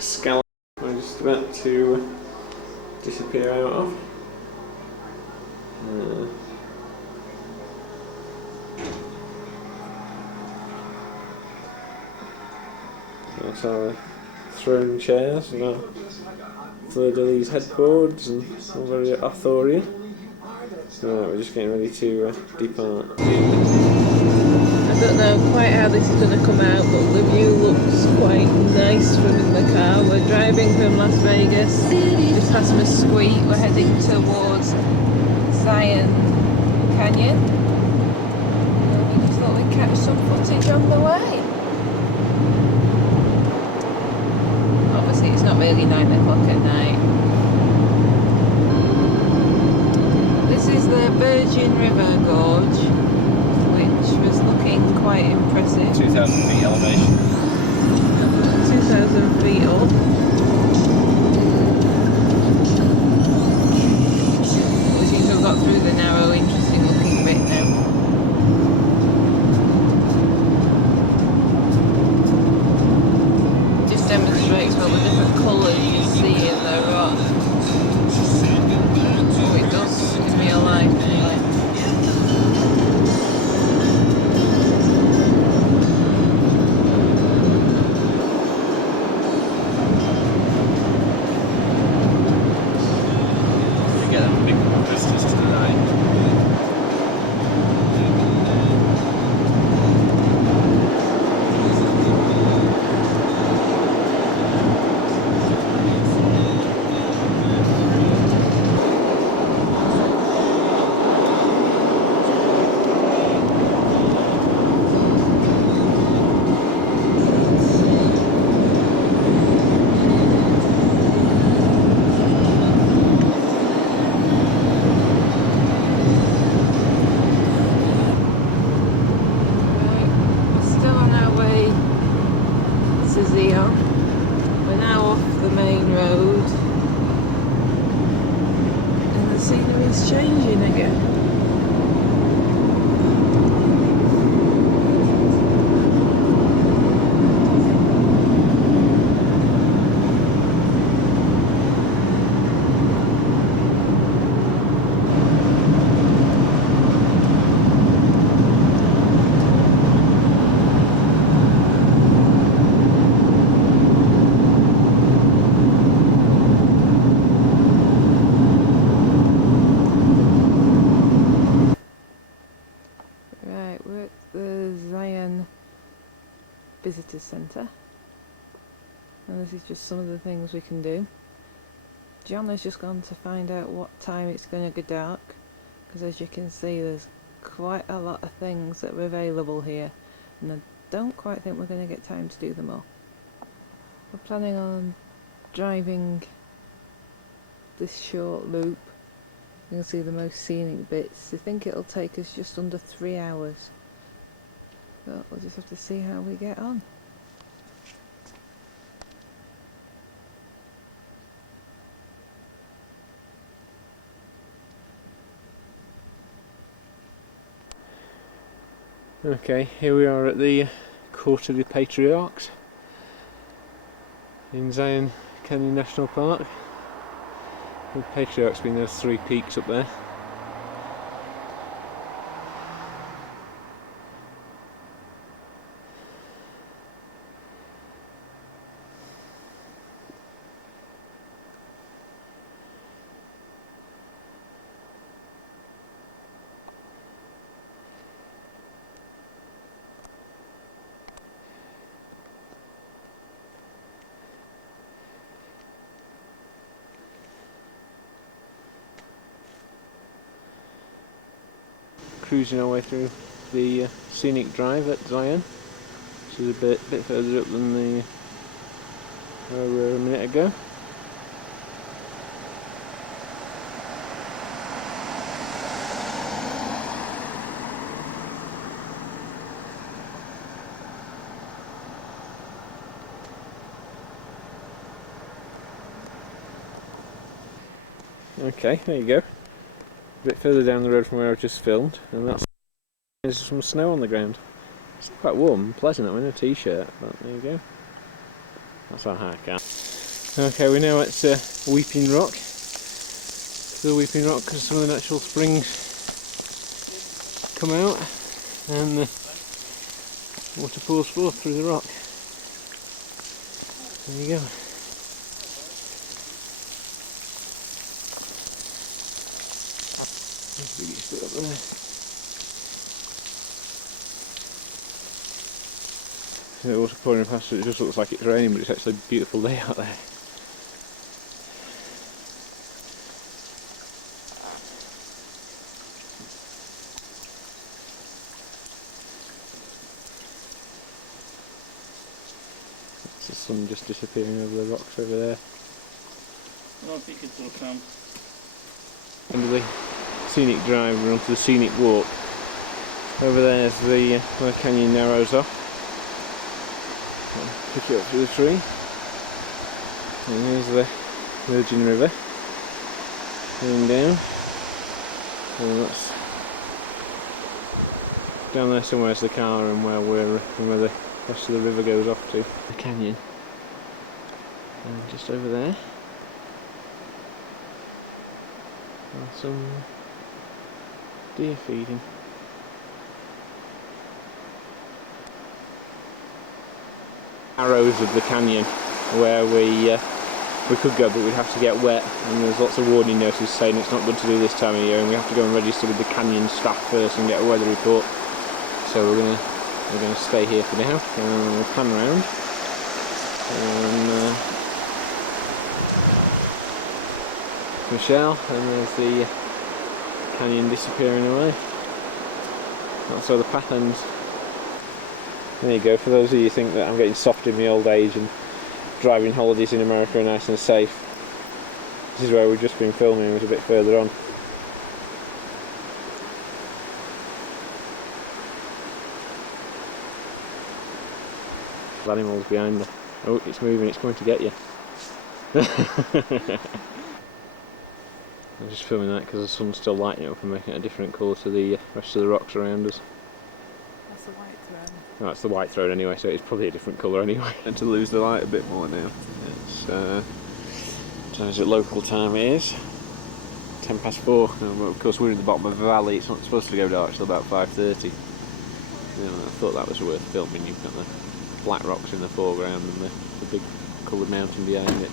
scallop I'm just about to disappear out of. That's our throne chairs and our fleur-de-lis headboards and all very Arthurian. Right, we're just getting ready to depart. I don't know quite how this is going to come out, but the view looks quite nice from in the car. We're driving from Las Vegas, just past Mesquite. We're heading towards Zion Canyon. And we just thought we'd catch some footage on the way. Obviously it's not really 9 o'clock at night. This is the Virgin River Gorge, which was looking quite impressive. 2,000 feet elevation. 2,000 feet up. But we seem to have got through the narrow, interesting looking bit now. Just demonstrates well the different colours you see in the rock. Oh, it does in real life anyway. You get them big vistas to the right. Zion. We're now off the main road and the scenery is changing again. We're at the Zion Visitor Centre and this is just some of the things we can do. John has just gone to find out what time it's going to go dark, because as you can see there's quite a lot of things that are available here and I don't quite think we're going to get time to do them all. We're planning on driving this short loop. You can see the most scenic bits. I think it'll take us just under 3 hours. So we'll just have to see how we get on. Okay, here we are at the Court of the Patriarchs in Zion Canyon National Park. The Patriarchs being those 3 peaks up there. Cruising our way through the scenic drive at Zion, which is a bit further up than the where we were a minute ago. Okay, there you go. A bit further down the road from where I've just filmed, and there's some snow on the ground. It's quite warm and pleasant. I'm in a t-shirt, but there you go. That's our hike out. Okay, we're now at Weeping Rock. The Weeping Rock because some of the natural springs come out and water pours forth through the rock. There you go. There's the biggest bit up there. The water pouring past it just looks like it's raining, but it's actually a beautiful day out there. It's the sun just disappearing over the rocks over there. End of the scenic drive, we're onto the scenic walk. Over there's the where the canyon narrows off. Pick it up through the trees. And there's the Virgin River going down. And that's down there somewhere is the car and where the rest of the river goes off to. The canyon. And just over there. And some deer feeding. Arrows of the canyon where we could go, but we'd have to get wet, and there's lots of warning notices saying it's not good to do this time of year, and we have to go and register with the canyon staff first and get a weather report. So we're gonna stay here for now, and we'll pan around. And it's Michelle, and there's the canyon disappearing away. That's where the path ends. There you go, for those of you who think that I'm getting soft in my old age and driving holidays in America are nice and safe, this is where we've just been filming. It was a bit further on. Animals behind me. Oh, it's moving, it's coming to get you. I'm just filming that because the sun's still lighting up and making it a different colour to the rest of the rocks around us. That's the white throne. Oh, that's the white throne anyway, so it's probably a different colour anyway. And to lose the light a bit more now. It's turns out local time is 4:10. Of course we're in the bottom of a valley, it's not supposed to go dark till about 5:30. I thought that was worth filming. You've got the black rocks in the foreground and the big coloured mountain behind it.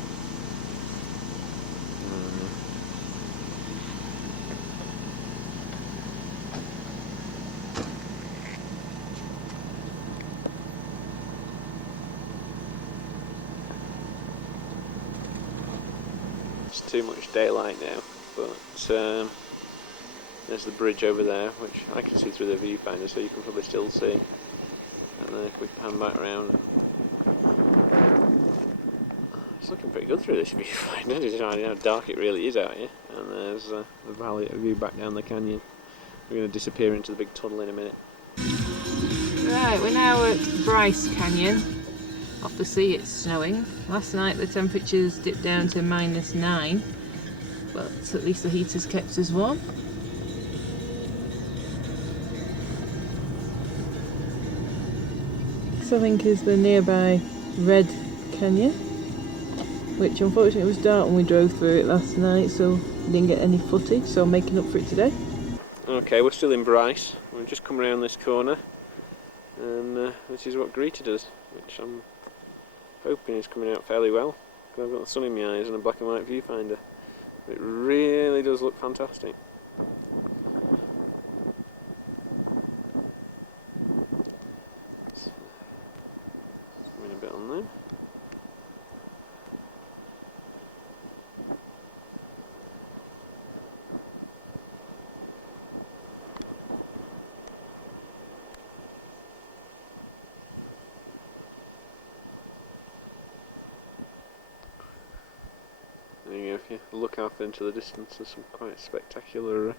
It's too much daylight now, but there's the bridge over there, which I can see through the viewfinder, so you can probably still see. And then if we pan back around, it's looking pretty good through this viewfinder, just finding how dark it really is out here. And there's the valley view back down the canyon. We're going to disappear into the big tunnel in a minute. Right, we're now at Bryce Canyon. Obviously it's snowing. Last night the temperatures dipped down to -9, but at least the heaters kept us warm. This I think is the nearby Red Canyon, which unfortunately was dark when we drove through it last night, so we didn't get any footage, so I'm making up for it today. Okay, we're still in Bryce. We've just come around this corner and this is what greeted us, which I'm hoping is coming out fairly well, because I've got the sun in my eyes and a black and white viewfinder. It really does look fantastic. Zoom in a bit on there. There you go, if you look off into the distance, there's some quite spectacular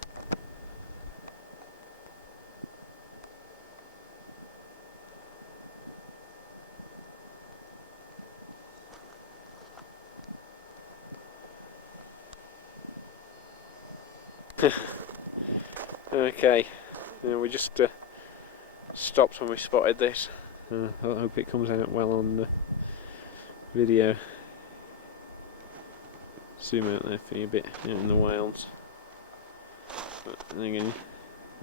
okay, we just stopped when we spotted this. I hope it comes out well on video. zoom out there for you a bit out in the wilds. But then again,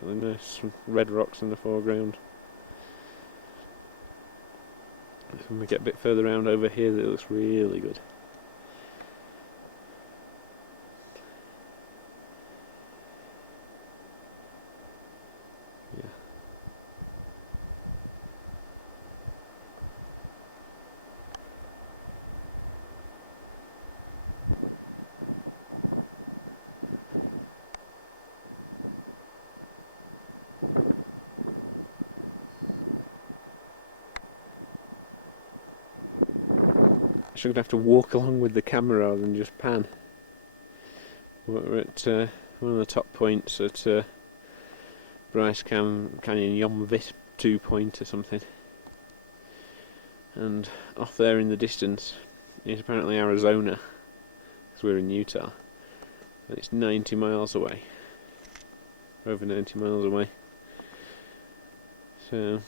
there's red rocks in the foreground. When we get a bit further around over here, it looks really good. Yeah. So I'm going to have to walk along with the camera rather than just pan. We're at one of the top points at Bryce Canyon Yomvit 2 point or something. And off there in the distance is apparently Arizona, because we're in Utah. And it's 90 miles away. Over 90 miles away. So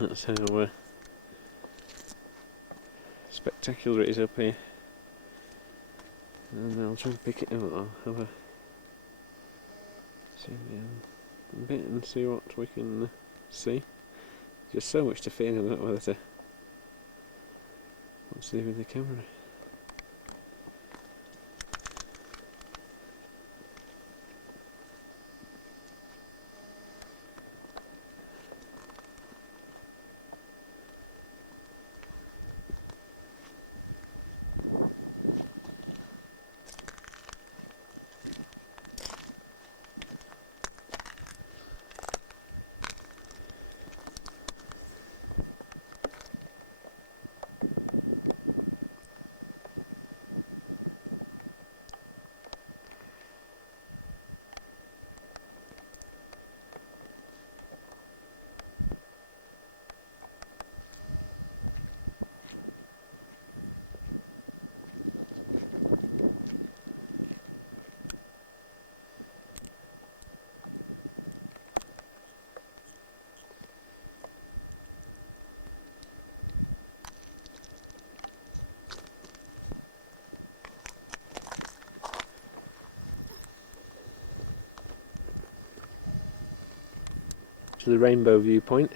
that's how spectacular it is up here. And I'll try and pick it up. I'll have a zoom down a bit and see what we can see. Just so much to fit in, I don't know whether to what to do with the camera. To the rainbow viewpoint,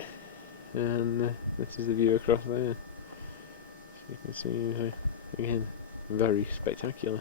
and this is the view across there. So you can see again, very spectacular.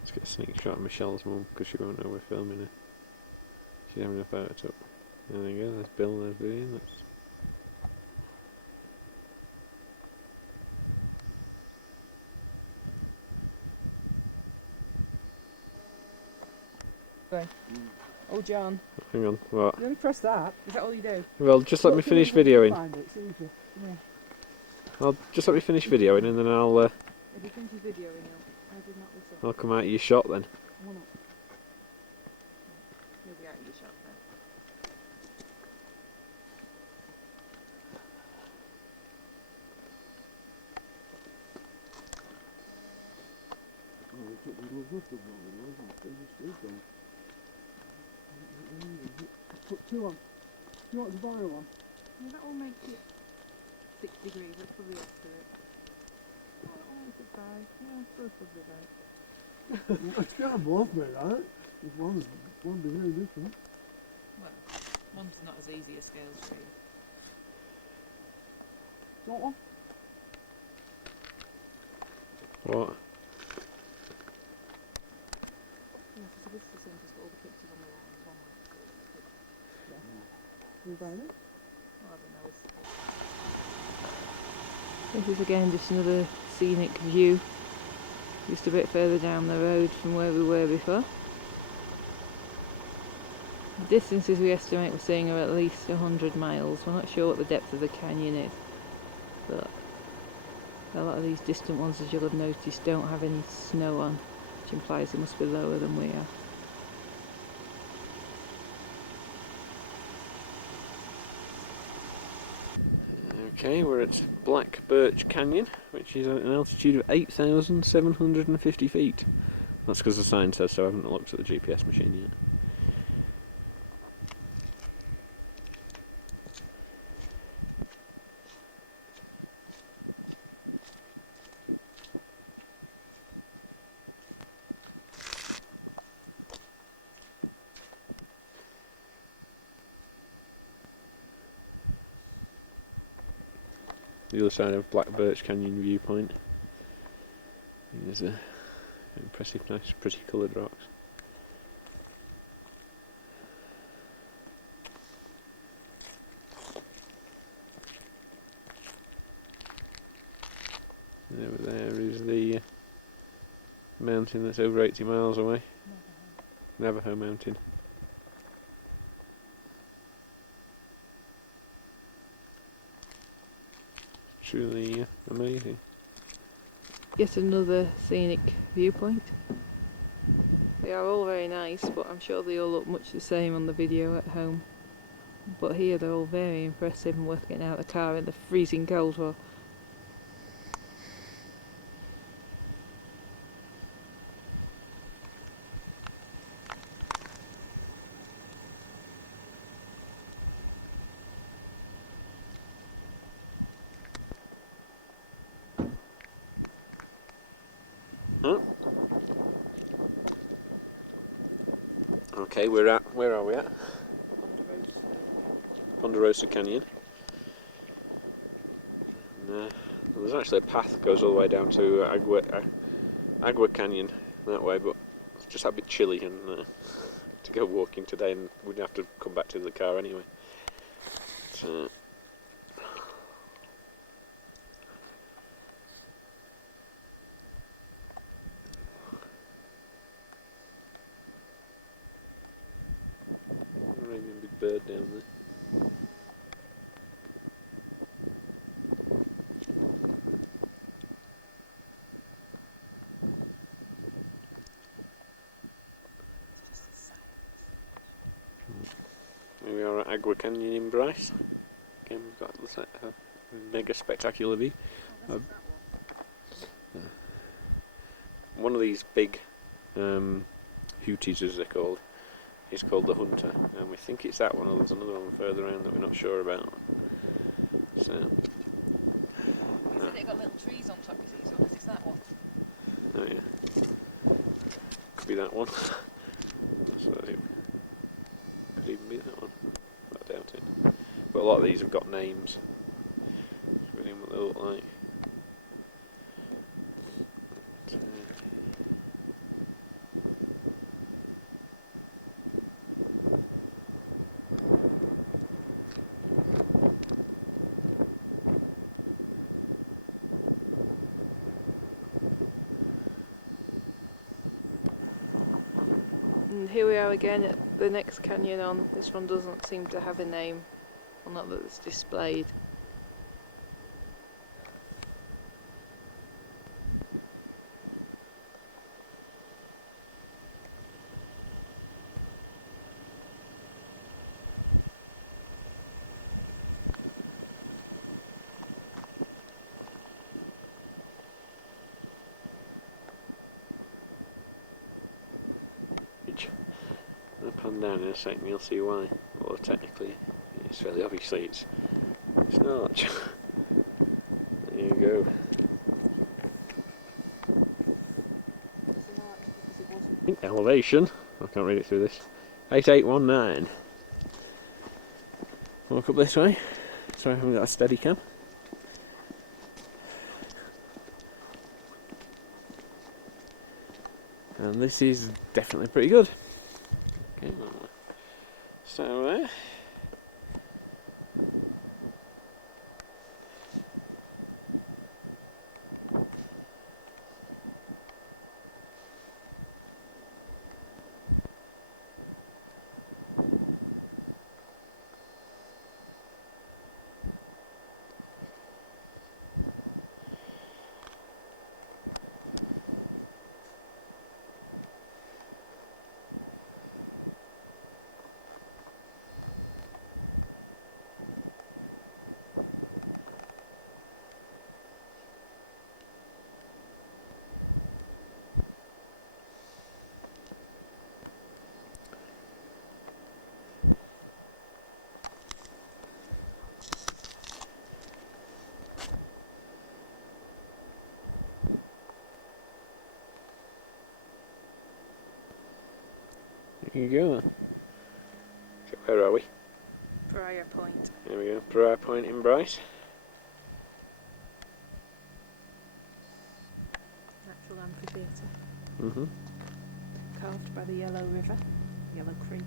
Let's get a sneak shot of Michelle's mum, because she won't know we're filming her. She's having a photo up. There we go, there's Bill, there's Vivian. That's Oh, John. hang on, what? Don't press that. Is that all you do? Well, just let me finish videoing. Just let me finish videoing, and then I'll come out of your shot then. Put two on. Do you want to borrow one? Yeah, that will make it 6 degrees, that's probably accurate. Oh, that will make it 5. Yeah, that's probably right. It's kind of both way, right? If one be very different. Well, one's not as easy as scales for you. Do you want one? What? Yeah, because the visitor centre's got all the pictures on the wall as well. You got it? This is again just another scenic view, just a bit further down the road from where we were before. The distances we estimate we're seeing are at least 100 miles. We're not sure what the depth of the canyon is, but a lot of these distant ones, as you'll have noticed, don't have any snow on, which implies they must be lower than we are. Okay, we're at Black Birch Canyon, which is at an altitude of 8,750 feet. That's because the sign says so. I haven't looked at the GPS machine yet. The other side of Black Birch Canyon viewpoint is impressive, nice, pretty coloured rocks. And over there is the mountain that's over 80 miles away. Navajo Mountain. Truly amazing. Yet another scenic viewpoint. They are all very nice, but I'm sure they all look much the same on the video at home. But here they're all very impressive and worth getting out of the car in the freezing cold for. Okay, where are we at? Ponderosa Canyon. There's actually a path that goes all the way down to Agua Canyon that way, but it's just a bit chilly and to go walking today, and we'd have to come back to the car anyway. So, big bird down there. Here we are at Agua Canyon in Bryce. Again, we've got a mega spectacular view. One of these big hooties, as they're called, is called the Hunter, and we think it's that one. There's another one further around that we're not sure about. So, oh yeah, could be that one. Could even be that one. I doubt it. But a lot of these have got names. Just really what they look like. Here we are again at the next canyon on. This one doesn't seem to have a name, well, not that it's displayed. I'll pan down in a second, you'll see why. Well, technically, it's fairly obviously it's It's not. There you go. Elevation. I can't read it through this. 8819. Walk up this way. Sorry, I haven't got a steady cam. And this is definitely pretty good. Okay, start over there. There you go. So where are we? Briar Point. There we go, Briar Point in Bryce. Mm-hmm. Carved by the Yellow River, Yellow Creek.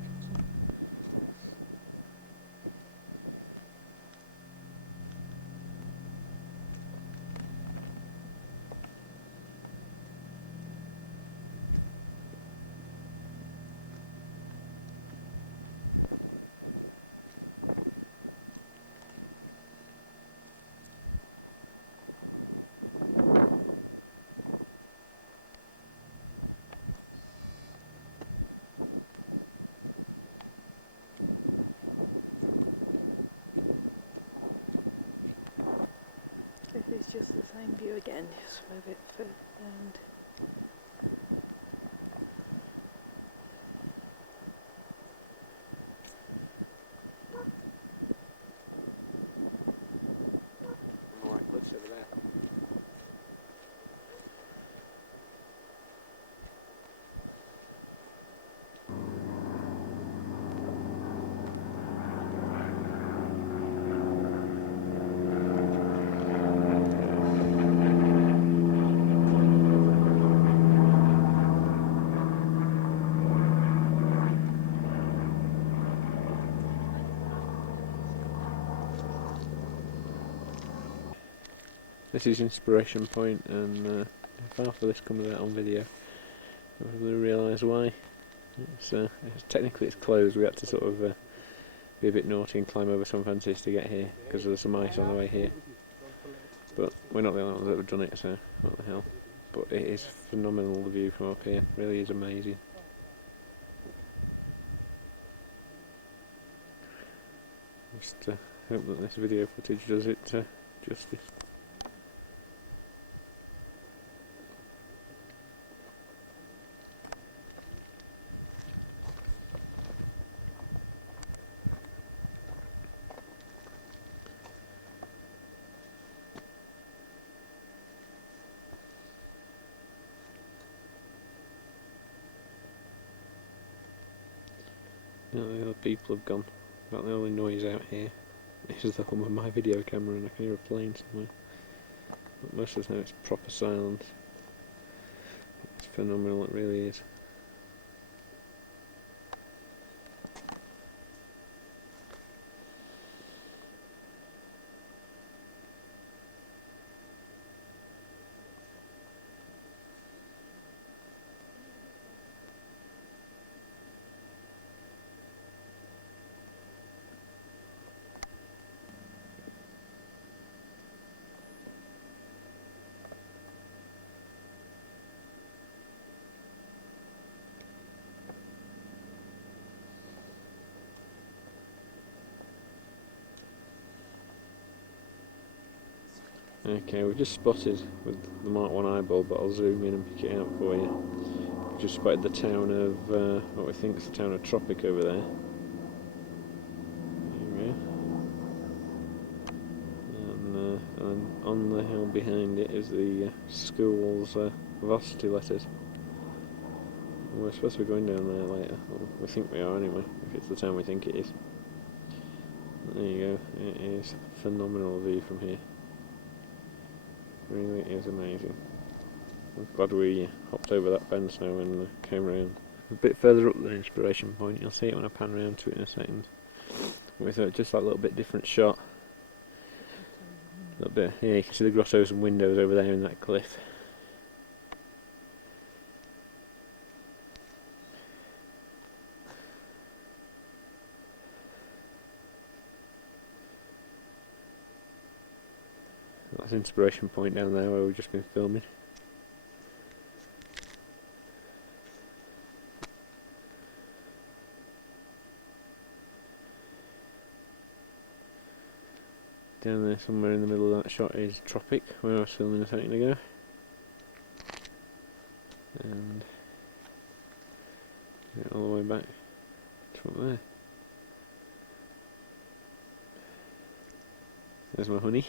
This is just the same view again, just move it further round. White cliffs over there. This is Inspiration Point, and if half of this comes out on video, you'll probably realise why. Technically it's closed. We had to sort of be a bit naughty and climb over some fences to get here because there's some ice on the way here. But we're not the only ones that have done it, so what the hell. But it is phenomenal, the view from up here. Really is amazing. Just hope that this video footage does it justice. The other people have gone. About the only noise out here is the hum of my video camera, and I can hear a plane somewhere. But most of the time it's proper silence. It's phenomenal, it really is. Okay, we've just spotted with the Mark 1 eyeball, but I'll zoom in and pick it out for you. We've just spotted the town of, what we think is the town of Tropic over there. There we go. and behind it is the school's varsity letters. We're supposed to be going down there later. Well, we think we are anyway, if it's the time we think it is. There you go, it is a phenomenal view from here. Really is amazing. I'm glad we hopped over that fence now and came round. A bit further up than Inspiration Point, you'll see it when I pan around to it in a second. We thought just that little bit different shot. A little bit, yeah, you can see the grottos and windows over there in that cliff. That's Inspiration Point down there where we've just been filming. Down there somewhere in the middle of that shot is Tropic, where I was filming a second ago. And get all the way back to up there. There's my honey.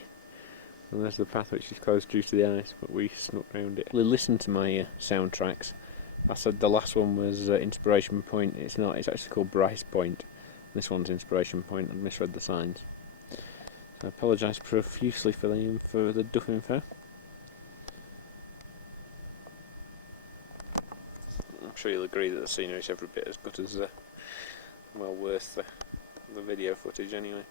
And there's the path which is closed due to the ice, but we snuck round it. Listen to my soundtracks. I said the last one was Inspiration Point. It's not, it's actually called Bryce Point. This one's Inspiration Point. I misread the signs. So I apologise profusely for the duff info. I'm sure you'll agree that the scenery is every bit as good as well worth the video footage anyway.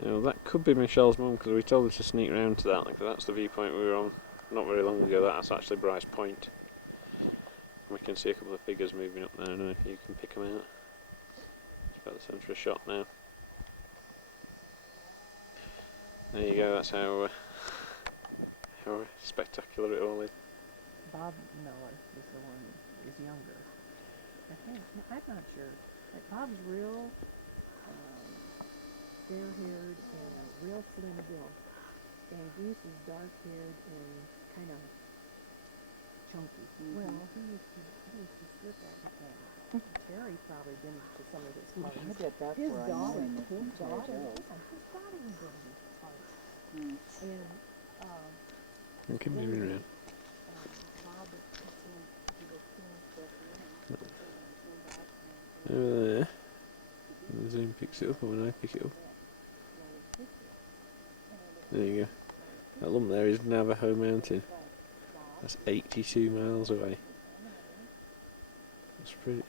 Now that could be Michelle's mum, because we told her to sneak round to that, like that's the viewpoint we were on not very long ago. That's actually Bryce Point. We can see a couple of figures moving up there. I don't know if you can pick them out. It's about the centre of shot now. There you go, that's how spectacular it all is. And keep moving around. Over there. And the zoom picks it up, or when I pick it up. There you go. That lump there is Navajo Mountain. That's 82 miles away. That's pretty...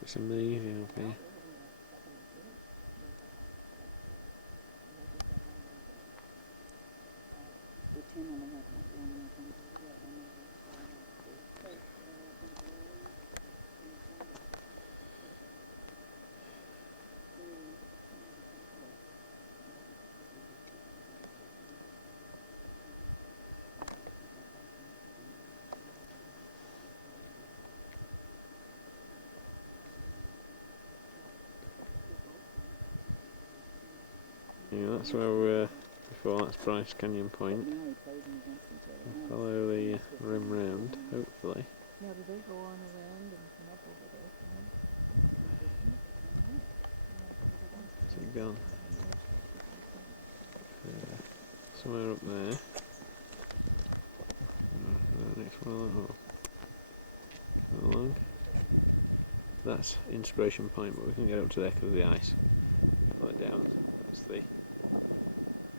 It's amazing up here. Yeah, that's where we were before. That's Bryce Canyon Point. I'll follow the rim round, hopefully. Where's it gone? Somewhere up there. Next one along. That's Inspiration Point, but we can get up to there because of the ice. Follow it down. That's the... You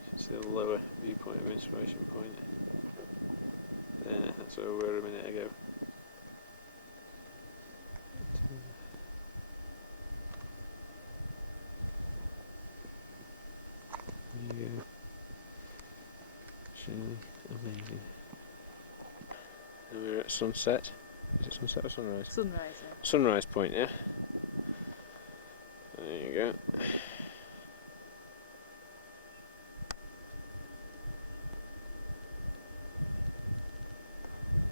should see the lower viewpoint of Inspiration Point. There, that's where we were a minute ago. There you go. It's really amazing. And we're at sunset. Is it sunset or sunrise? Sunrise, yeah. Sunrise Point, yeah? There you go.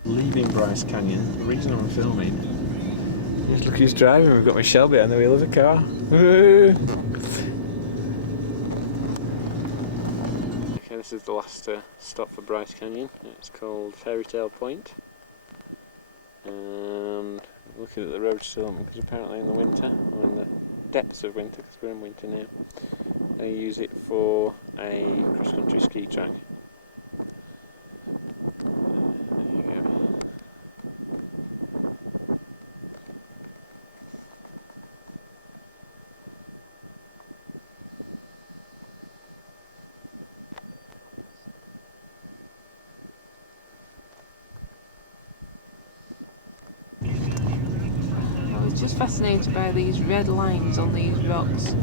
leaving Bryce Canyon. The reason I'm filming is look who's driving. We've got Michelle behind the wheel of the car. Okay, this is the last stop for Bryce Canyon. It's called Fairy Tale Point. And looking at the road still, because apparently in the winter, or in the depths of winter, because we're in winter now, they use it for a cross-country ski track. There you go. I was just fascinated by these red lines on these rocks.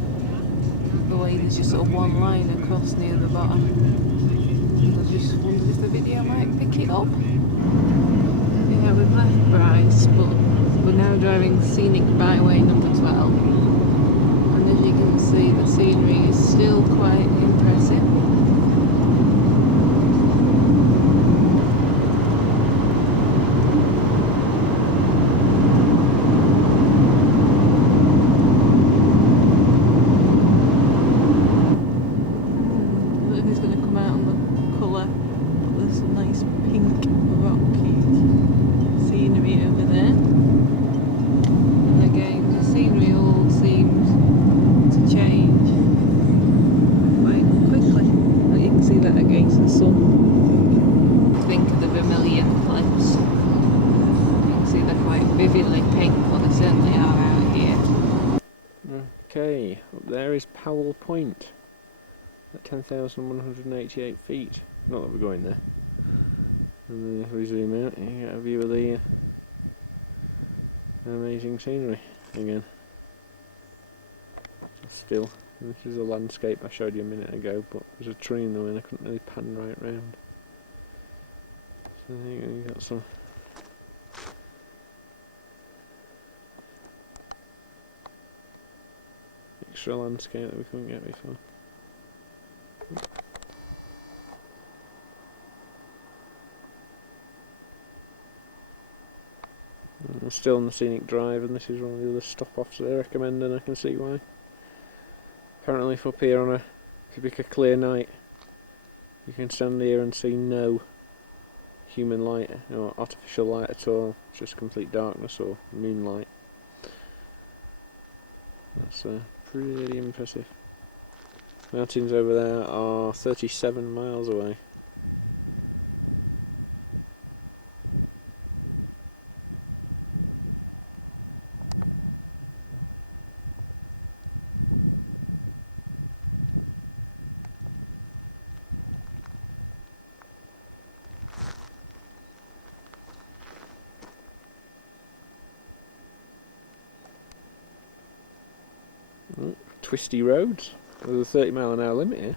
The way there's just sort of one line across near the bottom. And I just wondered if the video might pick it up. Yeah, we've left Bryce, but we're now driving scenic byway number 12. And as you can see, the scenery is still quite impressive. Pink rocky scenery over there, and again the scenery all seems to change quite quickly, but you can see that against the sun. Think of the Vermilion Cliffs. You can see they're quite vividly pink, well they certainly are out here. Okay, up there is Powell Point at 10,188 feet. Not that we're going there. And then if we zoom out, you get a view of the amazing scenery again. Still, this is a landscape I showed you a minute ago, but there's a tree in the way and I couldn't really pan right round. So there you go, you've got some extra landscape that we couldn't get before. I'm still on the scenic drive, and this is one of the other stop-offs they recommend, and I can see why. Apparently, if up here on if you pick a clear night, you can stand here and see no human light or artificial light at all. It's just complete darkness or moonlight. That's pretty impressive. Mountains over there are 37 miles away. Twisty roads. There's a 30-mile-an-hour limit here.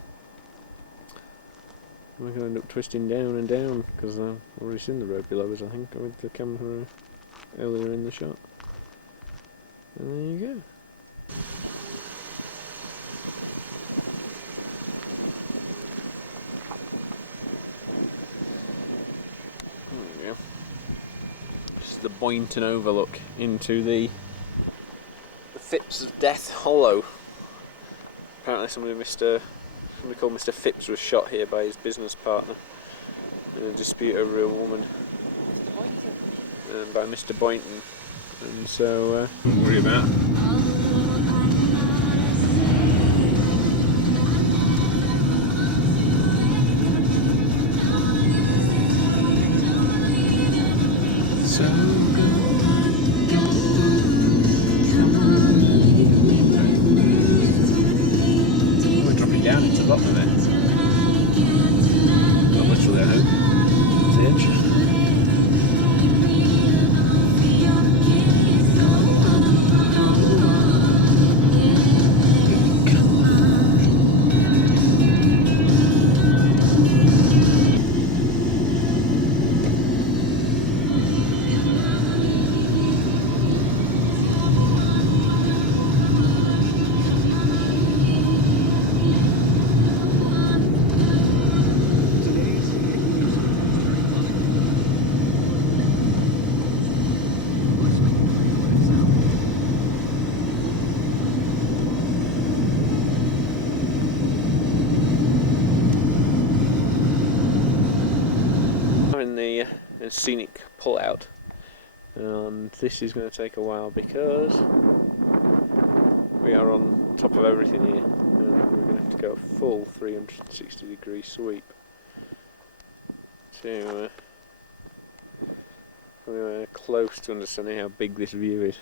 We're going to end up twisting down and down because I've already seen the road below us, I think, with the camera earlier in the shot. And there you go. There we go. This is the Boynton overlook into the Phipps of Death Hollow. Apparently somebody called Mr. Phipps was shot here by his business partner in a dispute over a woman, and by Mr. Boynton, and so don't worry about. So good. Dropping down into the bottom of it. Not literally, I hope. It's the edge. Go on, come on. the scenic pull-out, and this is going to take a while because we are on top of everything here, and we're going to have to go full 360-degree sweep to come close to understanding how big this view is.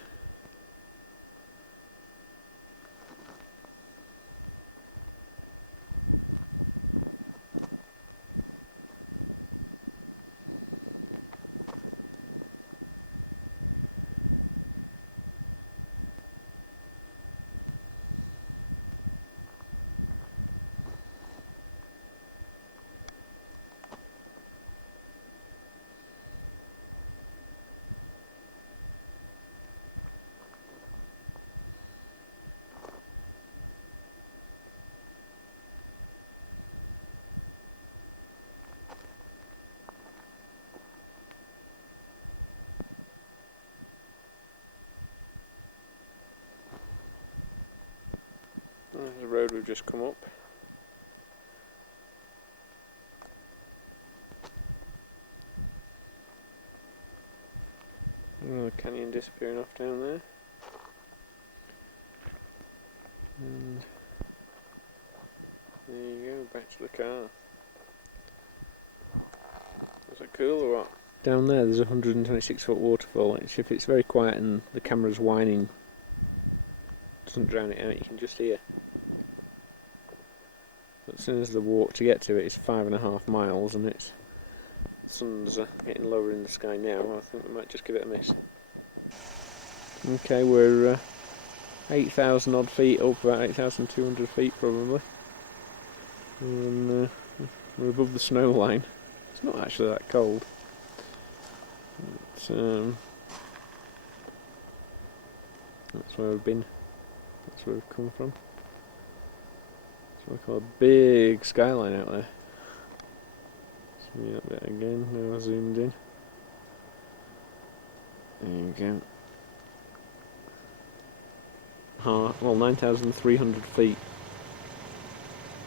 There's the road we've just come up. Another canyon disappearing off down there. And there you go, back to the car. Was it cool or what? Down there there's a 126-foot waterfall, which if it's very quiet and the camera's whining, doesn't drown it out, you can just hear. But as soon as the walk to get to it is 5.5 miles, and the sun's getting lower in the sky now, I think we might just give it a miss. Okay, we're 8,000 odd feet up, about 8,200 feet probably, and we're above the snow line. It's not actually that cold. But, that's where we've been. That's where we've come from. So we call a big skyline out there. Let's move that bit again. Now I zoomed in. There you go. Well, 9,300 feet.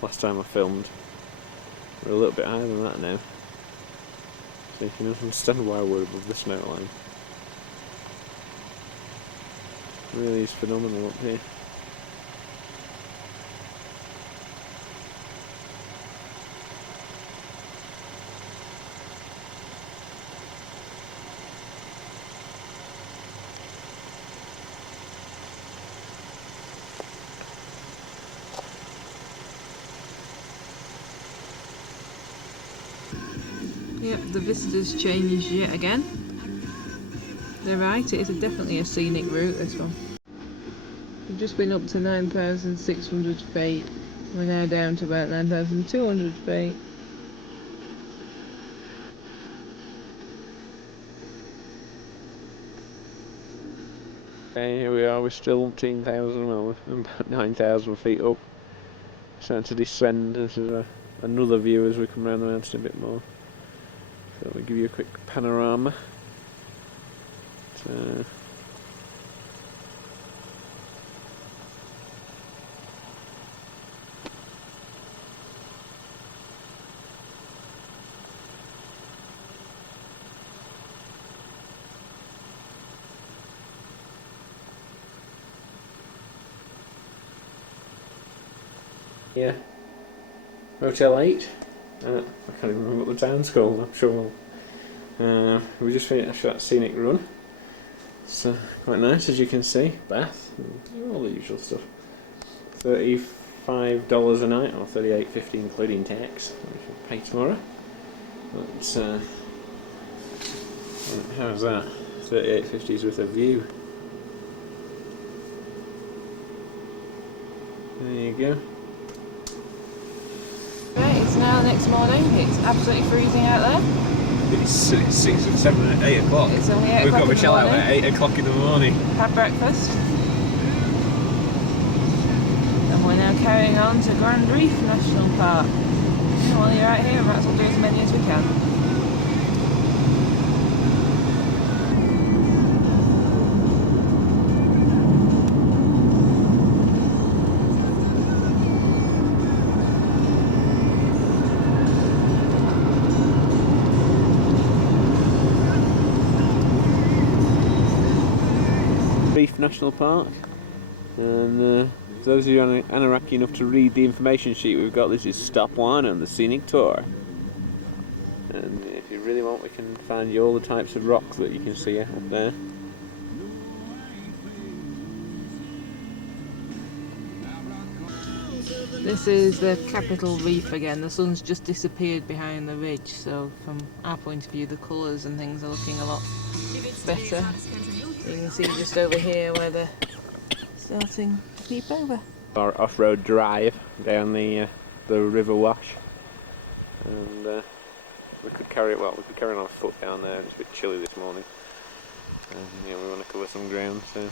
Last time I filmed. We're a little bit higher than that now. So you can understand why we're above the snow line. It really is phenomenal up here. Yep, the vista's changed yet again. They're right, it is definitely a scenic route, this one. We've just been up to 9,600 feet. We're now down to about 9,200 feet. Okay, here we are, we're still 18,000, well, we're about 9,000 feet up. Starting to descend. This is another view as we come around the mountain a bit more. So let me give you a quick panorama. Yeah, Motel 8. I can't even remember what the town's called. I'm sure. We just finished that scenic run. It's quite nice, as you can see. Bath, and all the usual stuff. $35 a night, or $38.50 including tax, which we'll pay tomorrow. But how's that? $38.50 with a view. There you go. Right, it's now the next morning. It's absolutely freezing out there. It's 6 or 7 or 8 o'clock. It's only 8 We've o'clock got in the Michelle out morning. at 8 o'clock in the morning. Had breakfast. And we're now carrying on to Grand Reef National Park. Yeah, while you're out here, we might as well do as many as we can. Reef National Park. And for those of you Anoraki enough to read the information sheet we've got, this is stop 1 on the scenic tour. And if you really want, we can find you all the types of rocks that you can see up there. This is the Capitol Reef again. The sun's just disappeared behind the ridge, so from our point of view the colours and things are looking a lot better. You can see just over here where they're starting to peep over. Our off-road drive down the river wash, and we could carry it on foot down there. It's a bit chilly this morning, and we want to cover some ground, so.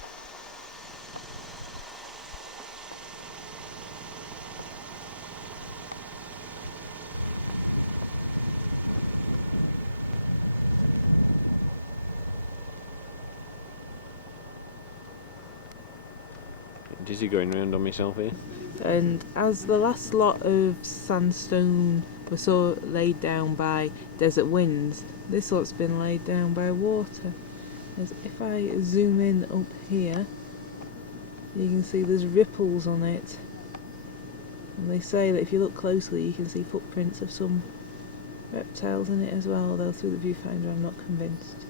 Dizzy going round on myself here. And as the last lot of sandstone was sort of laid down by desert winds, this lot's been laid down by water. As if I zoom in up here, you can see there's ripples on it. And they say that if you look closely you can see footprints of some reptiles in it as well, though through the viewfinder I'm not convinced.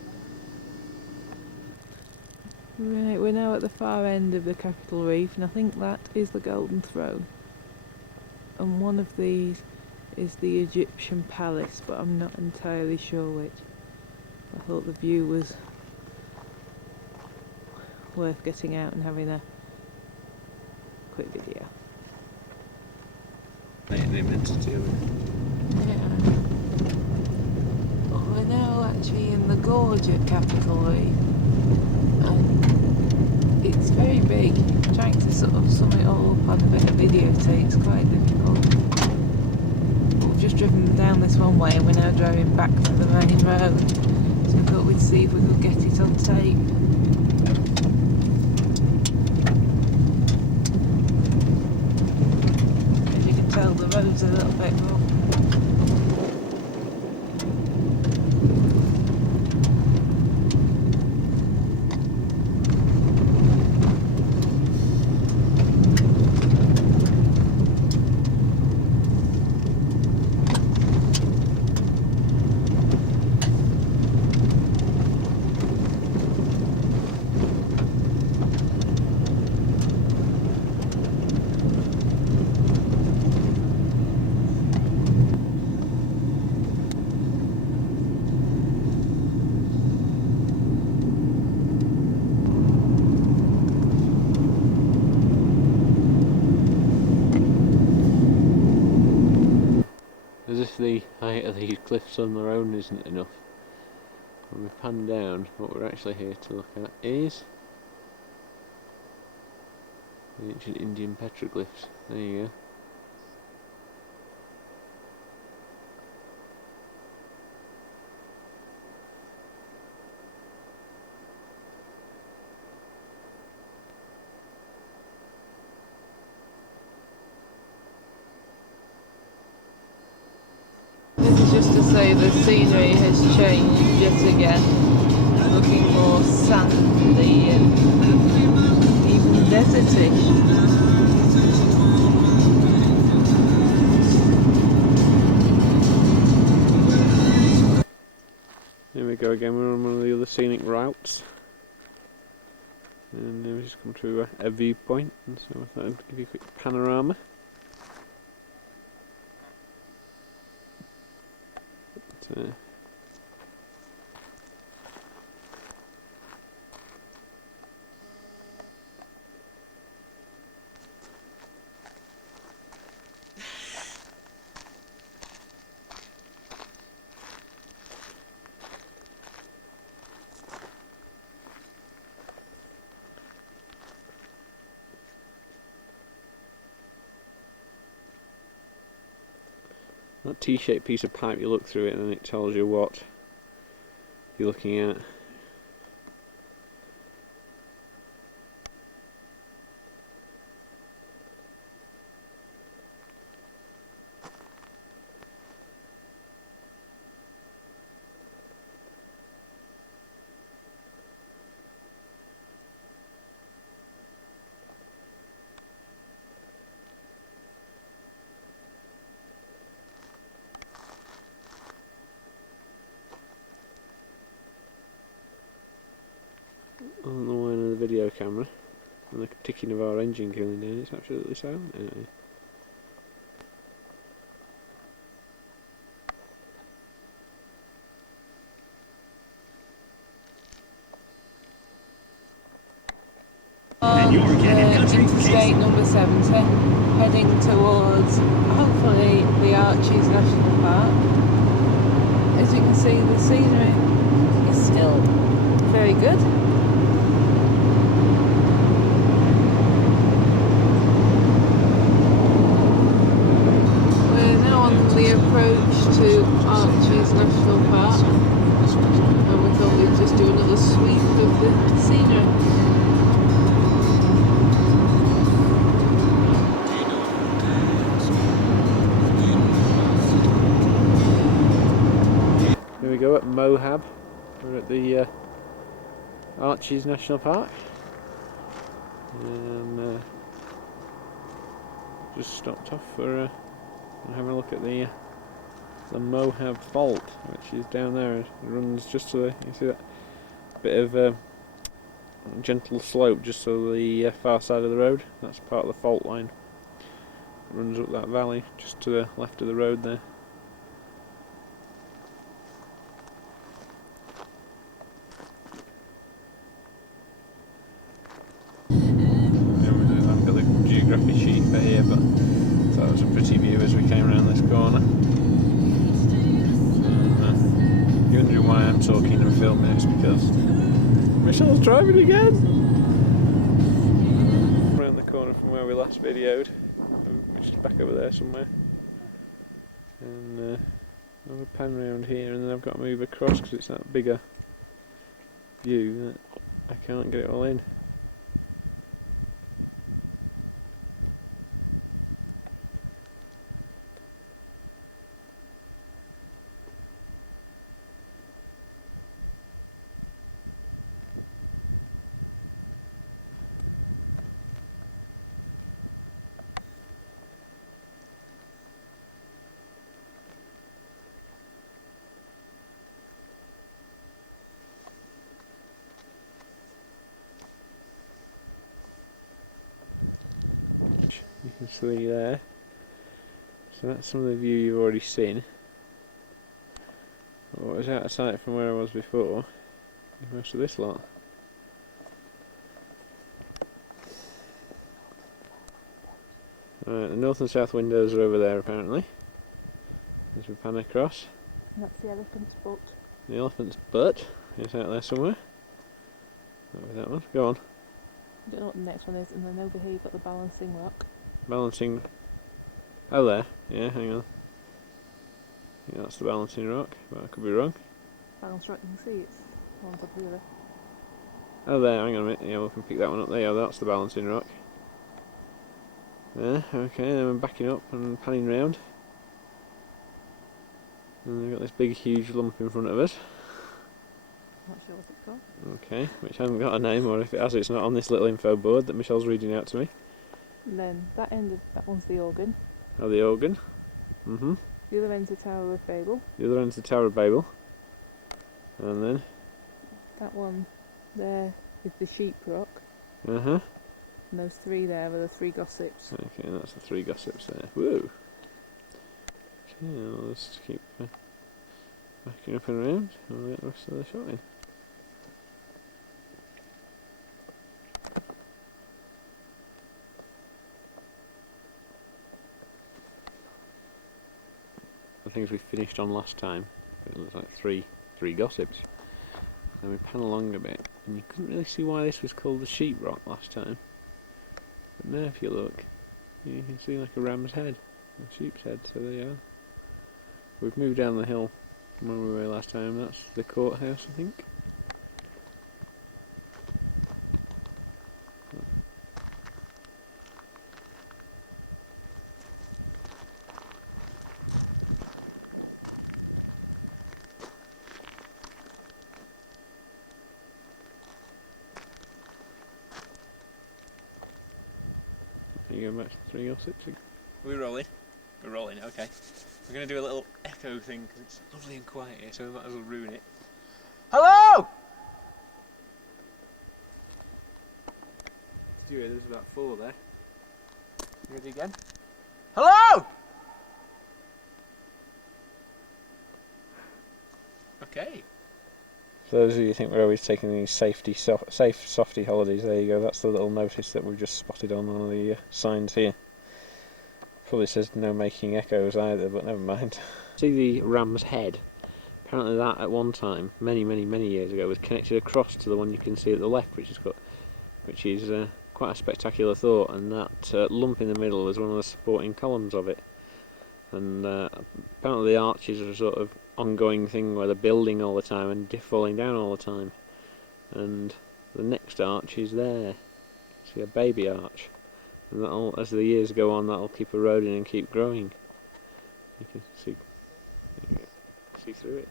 Right, we're now at the far end of the Capitol Reef, and I think that is the Golden Throne. And one of these is the Egyptian Palace, but I'm not entirely sure which. I thought the view was worth getting out and having a quick video. The immensity of it. Yeah. We're now actually in the gorge at Capitol Reef, and it's very big. Trying to sort of sum it all up on a bit of videotape is quite difficult. But we've just driven down this one way and we're now driving back to the main road. So we thought we'd see if we could get it on tape. As you can tell, the road's a little bit rough. As if the height of these cliffs on their own isn't enough. When we pan down, what we're actually here to look at is the ancient Indian petroglyphs. There you go. This is just to say the scenery has changed yet again, looking more sandy and even desertish. Here we go again, we're on one of the other scenic routes. And we've just come to a viewpoint, and so I thought I'd give you a quick panorama. That T-shaped piece of pipe, you look through it and then it tells you what you're looking at. on the line of the video camera and the ticking of our engine cooling down. It's absolutely silent out here. On the interstate number 70, heading towards hopefully the Archies National Park. As you can see, the scenery is still very good. We're now on the approach to Archies National Park, and we thought we'd just do another sweep of the scenery. Here we go at Mohab. We're at the Archies National Park, and just stopped off for having a look at the Mohab Fault, which is down there. It runs just to the, you see that bit of gentle slope just to the far side of the road. That's part of the fault line. It runs up that valley just to the left of the road there. Geography sheet for here, but that was a pretty view as we came around this corner. If you're wondering why I'm talking and filming, it's because Michelle's driving again! Around the corner from where we last videoed, which is back over there somewhere. And I'll have a pan round here, and then I've got to move across because it's that bigger view that I can't get it all in. You can see there, so that's some of the view you've already seen. What was out of sight from where I was before is most of this lot. Right, the north and south windows are over there apparently, as we pan across. And that's the elephant's butt. The elephant's butt is out there somewhere. Might be that one. Go on. I don't know what the next one is, and then over here you've got the balancing rock. Balancing. Oh, there. Yeah, hang on. Yeah, that's the balancing rock, but I could be wrong. Balance rock, you can see it's one on top of the other. Oh, there, hang on a minute. Yeah, we can pick that one up there. Yeah, that's the balancing rock. There, okay, then we're backing up and panning round. And we've got this big, huge lump in front of us. Not sure what it's called. Okay, which hasn't got a name, or if it has, it's not on this little info board that Michelle's reading out to me. And then that end of that one's the organ. Oh, the organ. The other end's the Tower of Babel. The other end's the Tower of Babel. And then? That one there is the sheep rock. And those three there are the three gossips. Okay, that's the three gossips there. Woo! Okay, I'll just keep backing up and around, and we'll get the rest of the shot in. The things we finished on last time, it was like three gossips. And we pan along a bit, and you couldn't really see why this was called the sheep rock last time. But now if you look, you can see like a ram's head, a sheep's head, so there you are. We've moved down the hill from where we were last time. That's the courthouse, I think. You go back to the three gossips. We're rolling. We're rolling, okay. We're going to do a little echo thing because it's lovely and quiet here, so we might as well ruin it. Hello! Stewie, there's about 4 there. Ready again? Hello! Okay. For those of you who think we're always taking these safe softy holidays, there you go, that's the little notice that we've just spotted on one of the signs here. Probably says no making echoes either, but never mind. See the ram's head? Apparently that at one time, many years ago, was connected across to the one you can see at the left, which is quite a spectacular thought, and that lump in the middle was one of the supporting columns of it. And apparently the arches are a sort of ongoing thing where they're building all the time and falling down all the time. And the next arch is there. You see a baby arch. And that'll, as the years go on, that'll keep eroding and keep growing. You can see through it.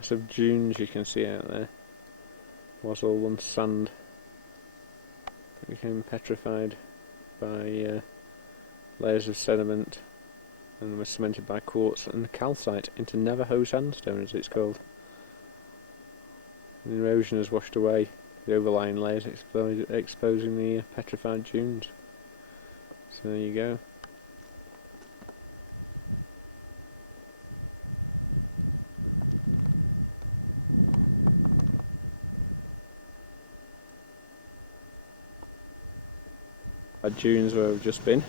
Some dunes you can see out there. Was all once sand. It became petrified by layers of sediment and was cemented by quartz and calcite into Navajo sandstone, as it's called. And erosion has washed away the overlying layers, exposing the petrified dunes. So there you go. Our dunes where we've just been,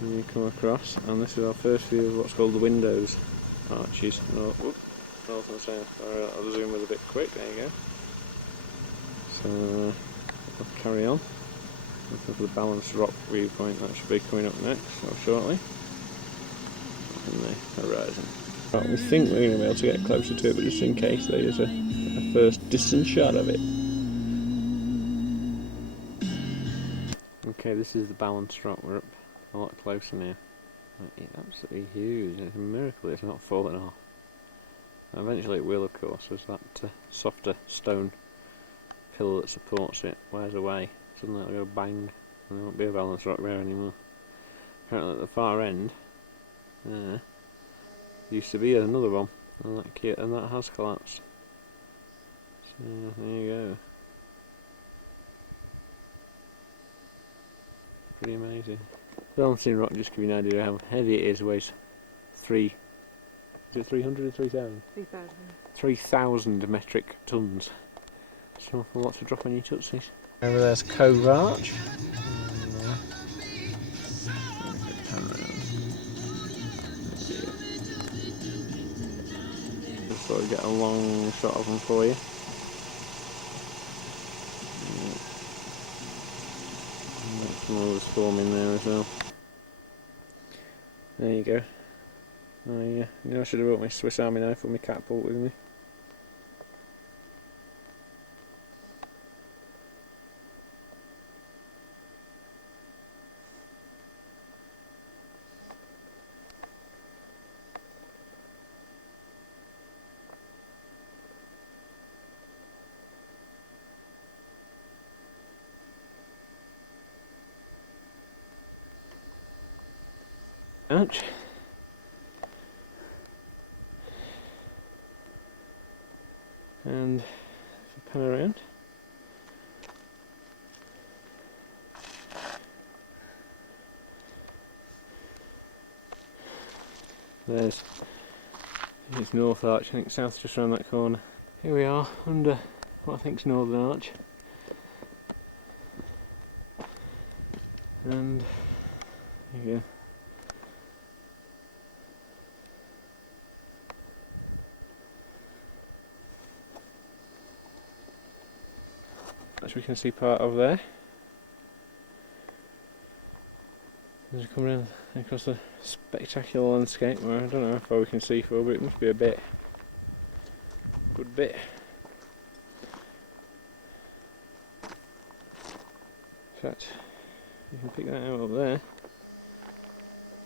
and you come across, and this is our first view of what's called the Windows Arches. North and south. The zoom was a bit quick. There you go. So we'll carry on. Looking for the balanced rock viewpoint. That should be coming up next or shortly. And the horizon. Right, we think we're going to be able to get closer to it, but just in case, there is a first distant shot of it. Okay, this is the balanced rock. We're up a lot closer now. It's absolutely huge. It's a miracle it's not falling off. Eventually it will, of course, as that softer stone pillar that supports it wears away. Suddenly it'll go bang, and there won't be a balanced rock there anymore. Apparently at the far end, there used to be another one, and that has collapsed. So there you go. Pretty amazing. Balancing rock, just to give you an idea of how heavy it is, weighs 300 or 3,000? 3,000 metric tons. It's an awful lot to drop on your tootsies. Over there's Cove Arch. Just sort of get a long shot of them for you. Some others forming there as well. There you go. I should have brought my Swiss Army knife or my catapult with me. Ouch. And if I pan around, there's it's North Arch. I think South's just around that corner. Here we are under what I think's Northern Arch, and there you go. As we can see part of there. As we come around across the spectacular landscape, where I don't know how far we can see for, but it must be a bit. Good bit. In fact, you can pick that out up there.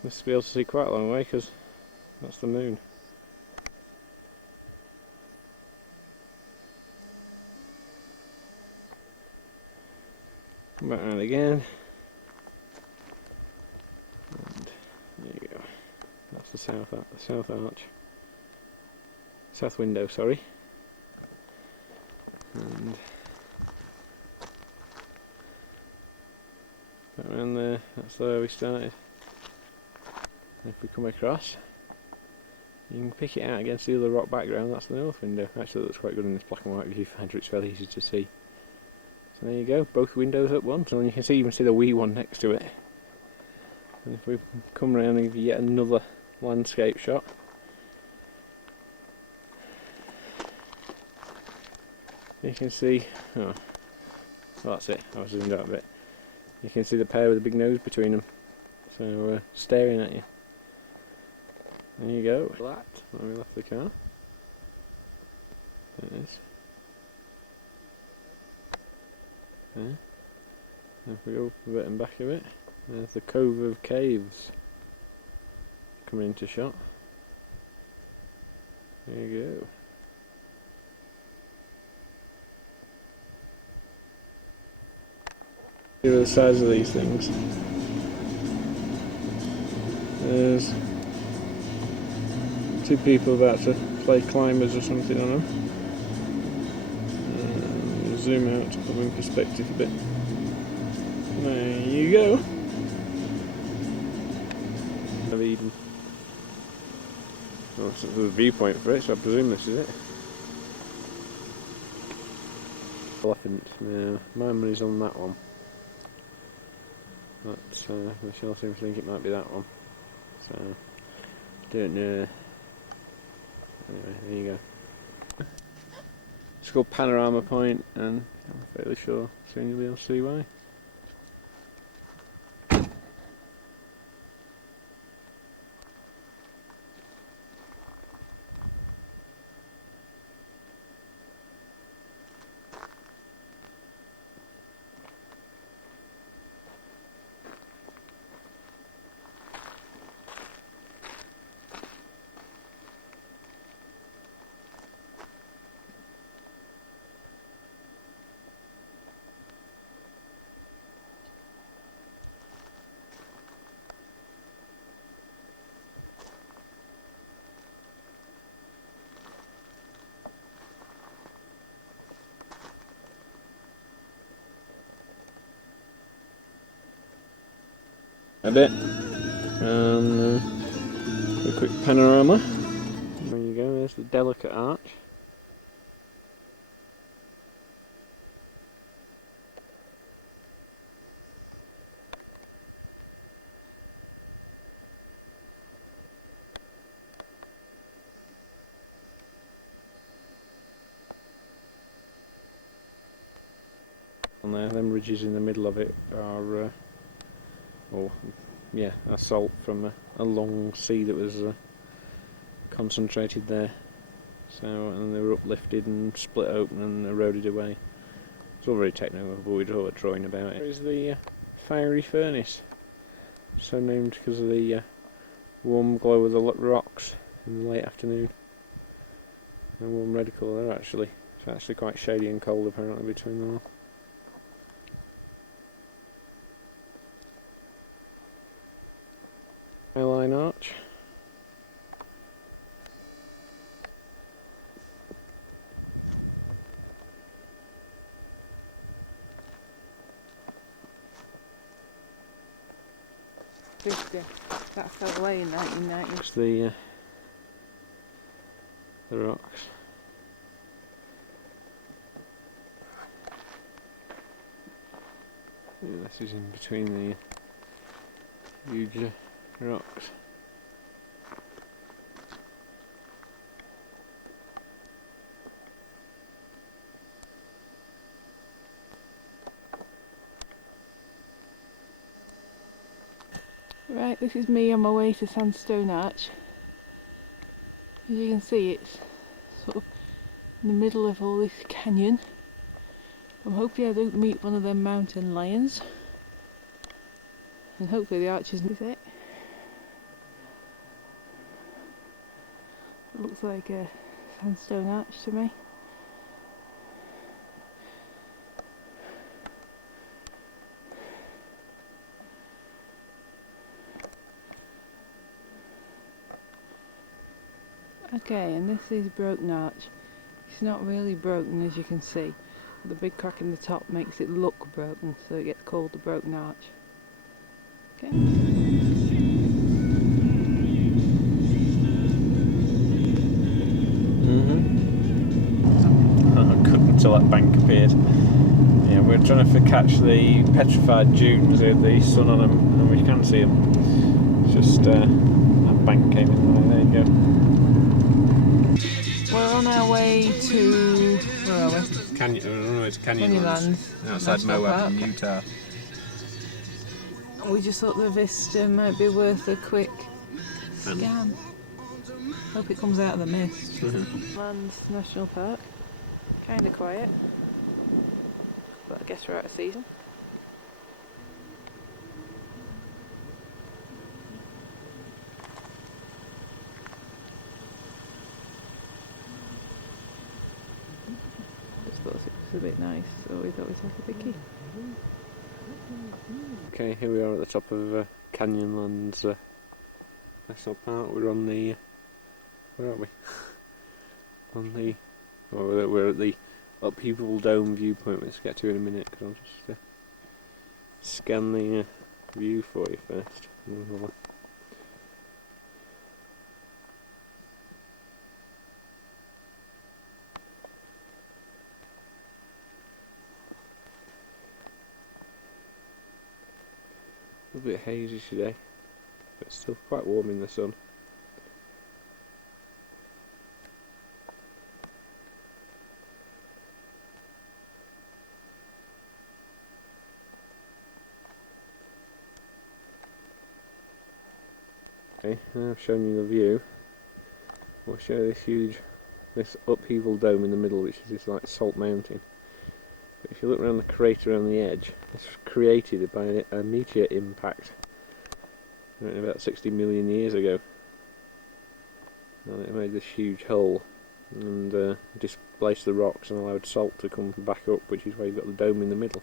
Must be able to see quite a long way because that's the moon. Come back around again, and there you go. That's the South Arch. south window, sorry. And around there, that's where we started. And if we come across, you can pick it out against the other rock background. That's the north window. Actually, it looks quite good in this black and white viewfinder. It's fairly easy to see. So there you go, both windows at once, and you can even see the wee one next to it. And if we come around and give you yet another landscape shot, you can see, oh, well, that's it, I was zoomed out a bit. You can see the pair with the big nose between them, so staring at you. There you go, that, where we left the car. There it is. There. And if we go up a bit and back a bit, there's the Cove of Caves coming into shot. There you go. Look at the size of these things. There's two people about to play climbers or something, I don't know. We'll zoom out to put them in perspective a bit. There you go. Of Eden. Well, there's a viewpoint for it, so I presume this is it. Elephant. No, my money's on that one. But we shall seem to think it might be that one. So, don't know. Anyway, there you go. It's called Panorama Point, and I'm fairly sure soon you'll be able to see why. A bit, and a quick panorama. There you go, there's the delicate arch. And there, them ridges in the middle of it are a salt from a long sea that was concentrated there. So, and they were uplifted and split open and eroded away. It's all very technical, but we don't know what drawing about it. Here's the fiery furnace, so named because of the warm glow of the rocks in the late afternoon. And warm red colour actually. It's actually quite shady and cold apparently between them all. Skyline arch. That fell away in 1990. It's the rocks. Yeah, this is in between the huge rocks. Right, this is me on my way to Sandstone Arch. As you can see, it's sort of in the middle of all this canyon. I'm hoping I don't meet one of them mountain lions. And hopefully the arch isn't it. It looks like a sandstone arch to me. Okay, and this is Broken Arch. It's not really broken, as you can see. The big crack in the top makes it look broken, so it gets called the Broken Arch. Okay. Good until that bank appeared. Yeah, we're trying to catch the petrified dunes with the sun on them, and we can see them. It's just that bank came in the way. There you go. We're on our way to... where are we? We're on our way to Canyonlands outside National Moab Park. in Utah. We just thought the vista might be worth a quick scan. Hope it comes out of the mist. Lands National Park. Kinda quiet. But I guess we're out of season. Just thought it was a bit nice, so we thought we'd take a quickie. Okay, here we are at the top of Canyonlands National Park. We're on the... where are we? On the... well, we're at the Upheaval Dome viewpoint, which we'll get to in a minute, because I'll just scan the view for you first. A little bit hazy today, but still quite warm in the sun. Okay, now I've shown you the view. We'll show this upheaval dome in the middle, which is this like salt mountain. But if you look around the crater on the edge, it's created by a meteor impact about 60 million years ago. And it made this huge hole and displaced the rocks and allowed salt to come back up, which is why you've got the dome in the middle.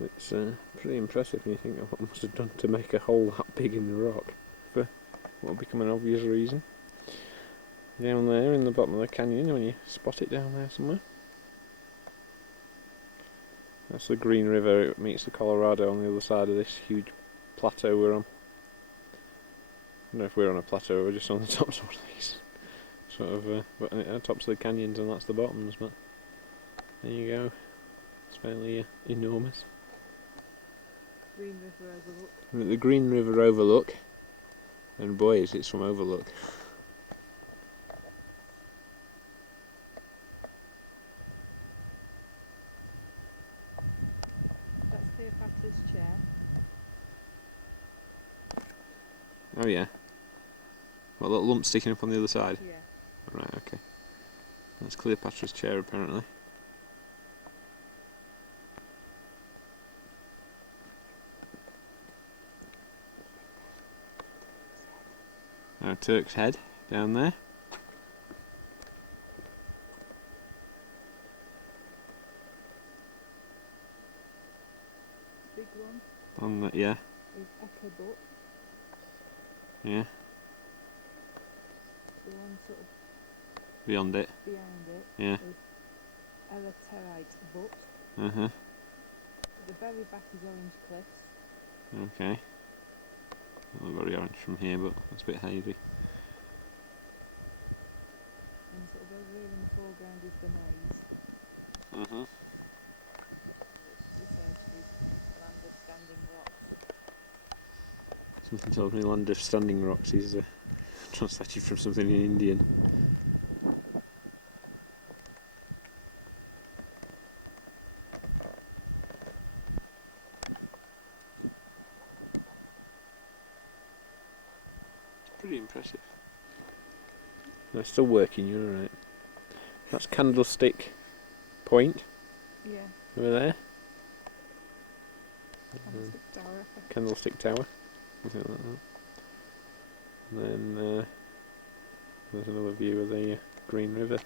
It's pretty impressive when you think of what it must have done to make a hole that big in the rock. For what will become an obvious reason. Down there in the bottom of the canyon, when you spot it down there somewhere. That's the Green River. It meets the Colorado on the other side of this huge plateau we're on. I don't know if we're on a plateau or we're just on the tops of one of these sort of tops of the canyons, and that's the bottoms, but there you go. It's fairly enormous. Green River Overlook. We're at the Green River Overlook, and boy is it's from Overlook. That's Cleopatra's chair. Oh yeah. What, a little lump sticking up on the other side? Yeah. Right, okay. That's Cleopatra's chair apparently. Turk's Head down there. Big one On the, yeah, is Eckerbut. yeah. The one sort of Beyond it. behind it Yeah. is Elaterite Butt. Uh-huh. At the very back is Orange Cliffs. Okay. Not very orange from here, but it's a bit hazy. And sort of over here in the foreground is the maze. Mm-hmm. This edge is Land of Standing Rocks. Something tells me Land of Standing Rocks is translated from something in Indian. Pretty impressive. No, it's still working, you're alright. That's Candlestick Point Yeah, over there. Candlestick Tower. Candlestick Tower. Something like that. And then there's another view of the Green River.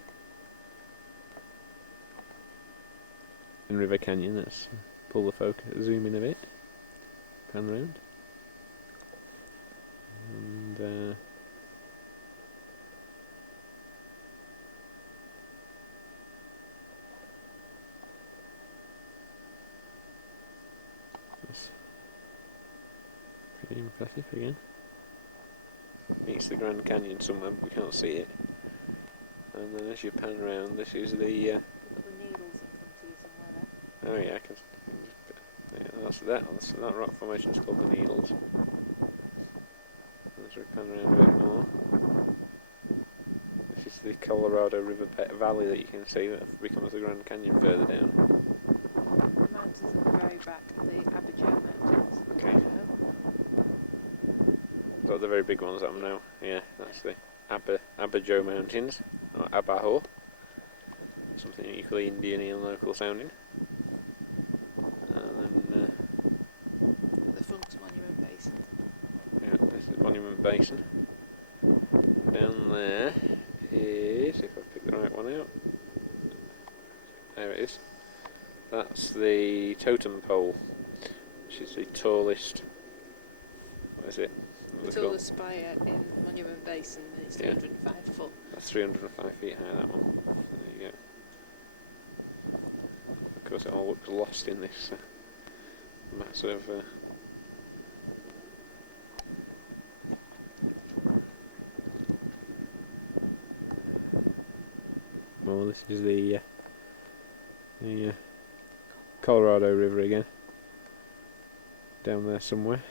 And River Canyon, let's pull the focus, zoom in a bit. Pan round. And Pretty impressive again. Meets the Grand Canyon somewhere, but we can't see it. And then as you pan around, this is the... Got the needles in front of you somewhere there. oh yeah, I can just, yeah, that rock formation is called the Needles. As we pan around a bit more. This is the Colorado River Valley that you can see that becomes the Grand Canyon further down. The mountains at the very back are the Abergele Mountains. Okay. So the very big ones that I'm now, yeah, that's the Abergele Mountains, or Abajo. Something equally Indian and local sounding. And then, At the front's Monument Basin. yeah, this is Monument Basin. And down there is, if I pick the right one out, there it is. That's the Totem Pole, which is the tallest, what is it? The tallest spire in Monument Basin, and it's Yeah. 305 foot. That's 305 feet high, that one. There you go. Of course, it all looks lost in this massive. Well, this is the Colorado River again. Down there somewhere.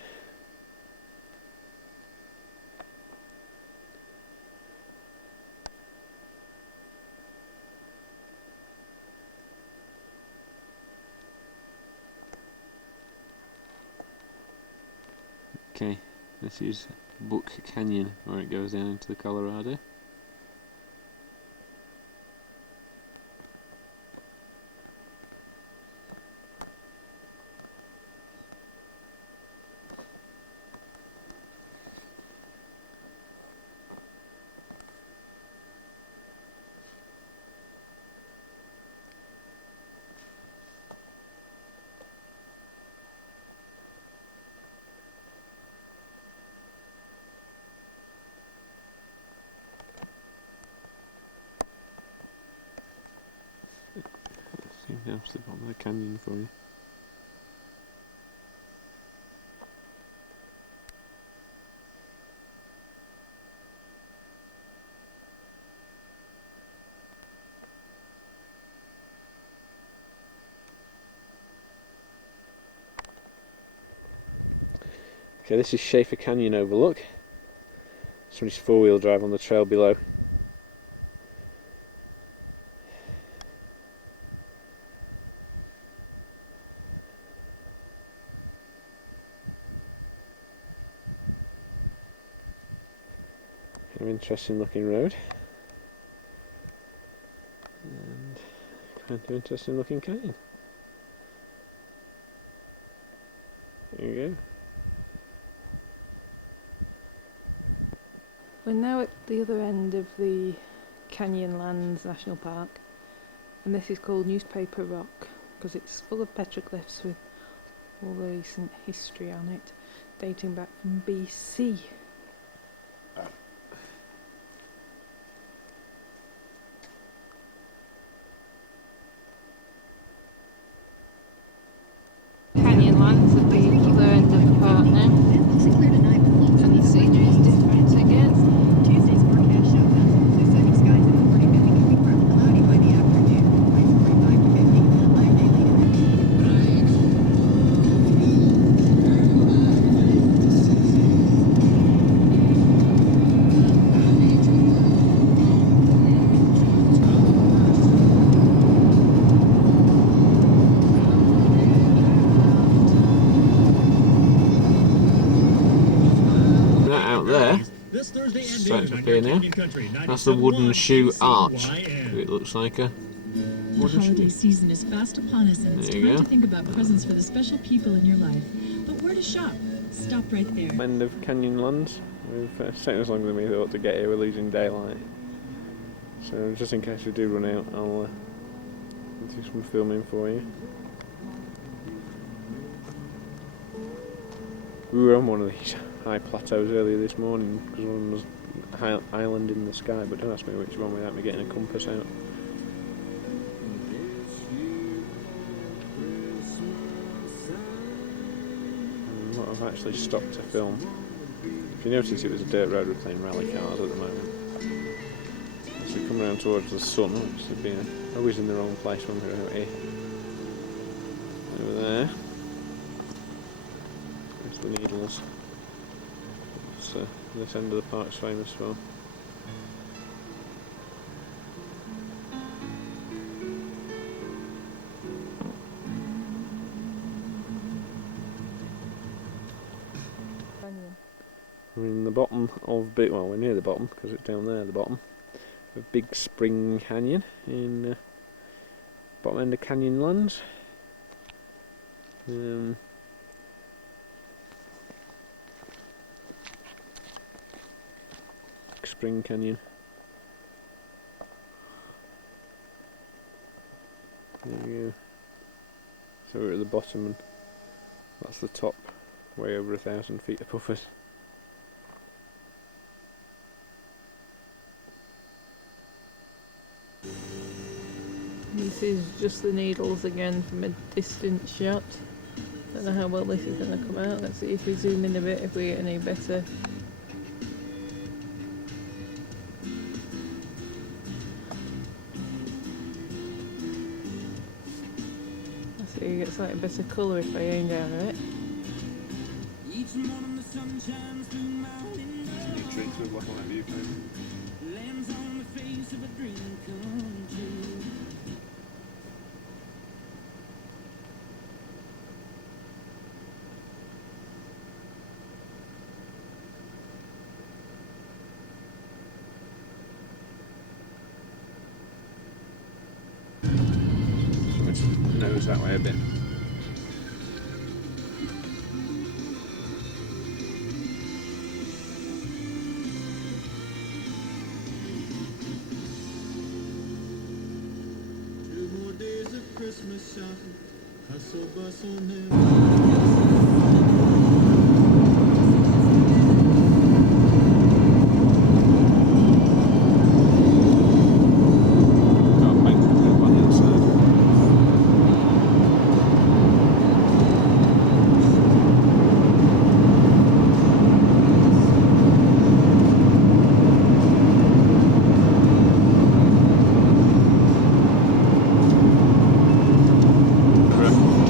Okay, this is Book Canyon, where it goes down into the Colorado. Zoom down to the bottom of the canyon for you. Okay, this is Schaefer Canyon Overlook. Somebody's four-wheel drive on the trail below. Kind of interesting looking road. And kind of interesting looking canyon. There you go. We're now at the other end of the Canyonlands National Park, and this is called Newspaper Rock because it's full of petroglyphs with all the recent history on it, dating back from BC. Canyonlands at the other end of the park now, and the scenery is different again. Tuesday's forecast shows relatively sunny skies and hoping that we can confirm cloudy by the afternoon. 5:50. That out there, This Thursday at starting noon to on appear your now. Canyon Country, That's the wooden 97.1 shoe arch. KCYN. It looks like a The wooden holiday shoe. season is fast upon us, and it's There you time to go. think about presents for the special people in your life. But where to shop? Stop right there. End of Canyonlands. It's taken us longer than we thought to get here. We're losing daylight. So just in case we do run out, I'll do some filming for you. We were on one of these high plateaus earlier this morning because one was high island in the sky, but don't ask me which one without me getting a compass out. What have actually stopped to film. If you notice, it was a dirt road, we're playing rally cars at the moment. As we come around towards the sun, which has been always in the wrong place when we're out here. Over there, there's the Needles. It's this end of the park's famous for. We're in the bottom of well, we're near the bottom because it's down there at the bottom of Big Spring Canyon in bottom end of Canyonlands. Spring Canyon. There you go. So we're at the bottom and that's the top, way over 1,000 feet above us. This is just the Needles again from a distant shot. Don't know how well this is going to come out. Let's see if we zoom in a bit, if we get any better. Let's see, it gets like a better colour if I aim down a bit. New tricks with black and white viewfinder. Nose that way a bit.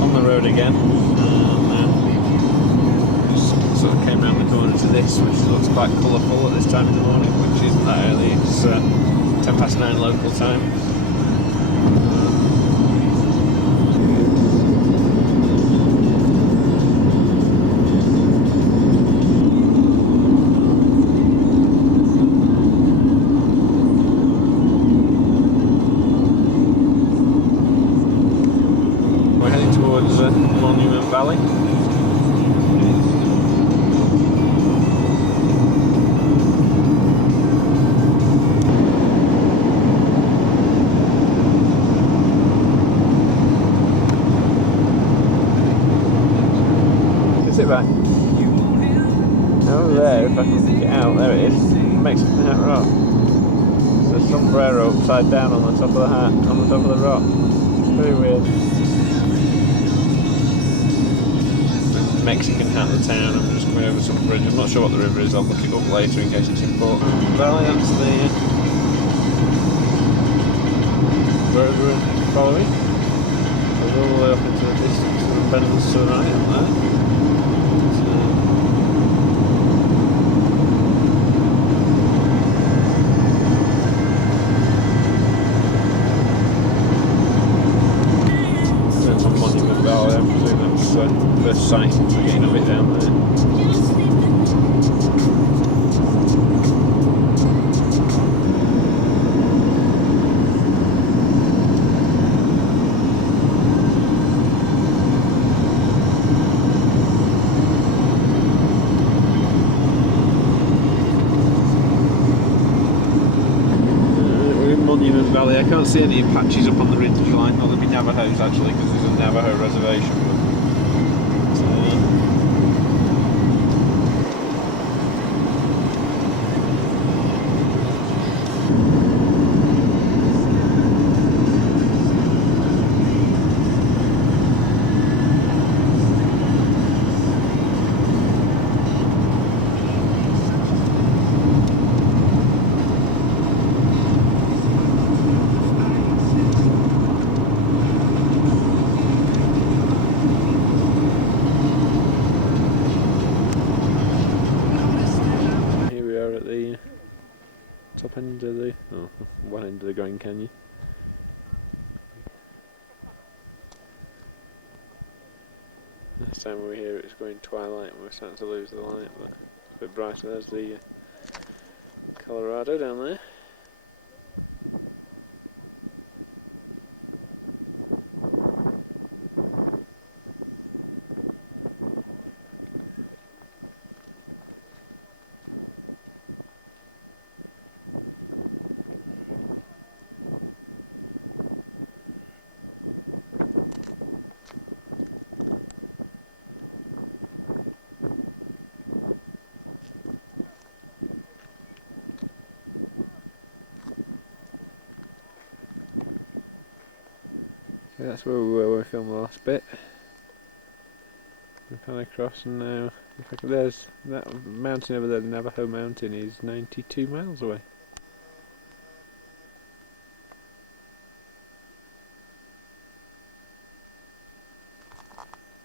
On the road again, we just sort of came around the corner to this, which looks quite colourful at this time in the morning, which isn't that early. It's 9:10 local time. We're heading towards Monument Valley. Is it back? Over there, if I can pick it out, there it is. Mexican Hat Rock. There's a sombrero upside down on the top of the hat, on the top of the rock. Very weird. Mexican Hat, the town, and we're just coming over some bridge. I'm not sure what the river is, I'll look it up later in case it's important. Valley, that's the road we're following. Goes all the way up into the distance and then bends to the right up there. From Monument Valley, I presume that's the first sight we're getting of it down there. We're in Monument Valley. I can't see any Apaches up on the ridge line. Well, there'll be Navajos actually, because there's a Navajo reservation. But, top end of the, one end of the Grand Canyon. Last time we were here it was going twilight and we're starting to lose the light, but it's a bit brighter. There's the Colorado down there. Okay, that's where we were when we filmed the last bit. We pan across and now, if I could, there's that mountain over there, the Navajo Mountain, is 92 miles away.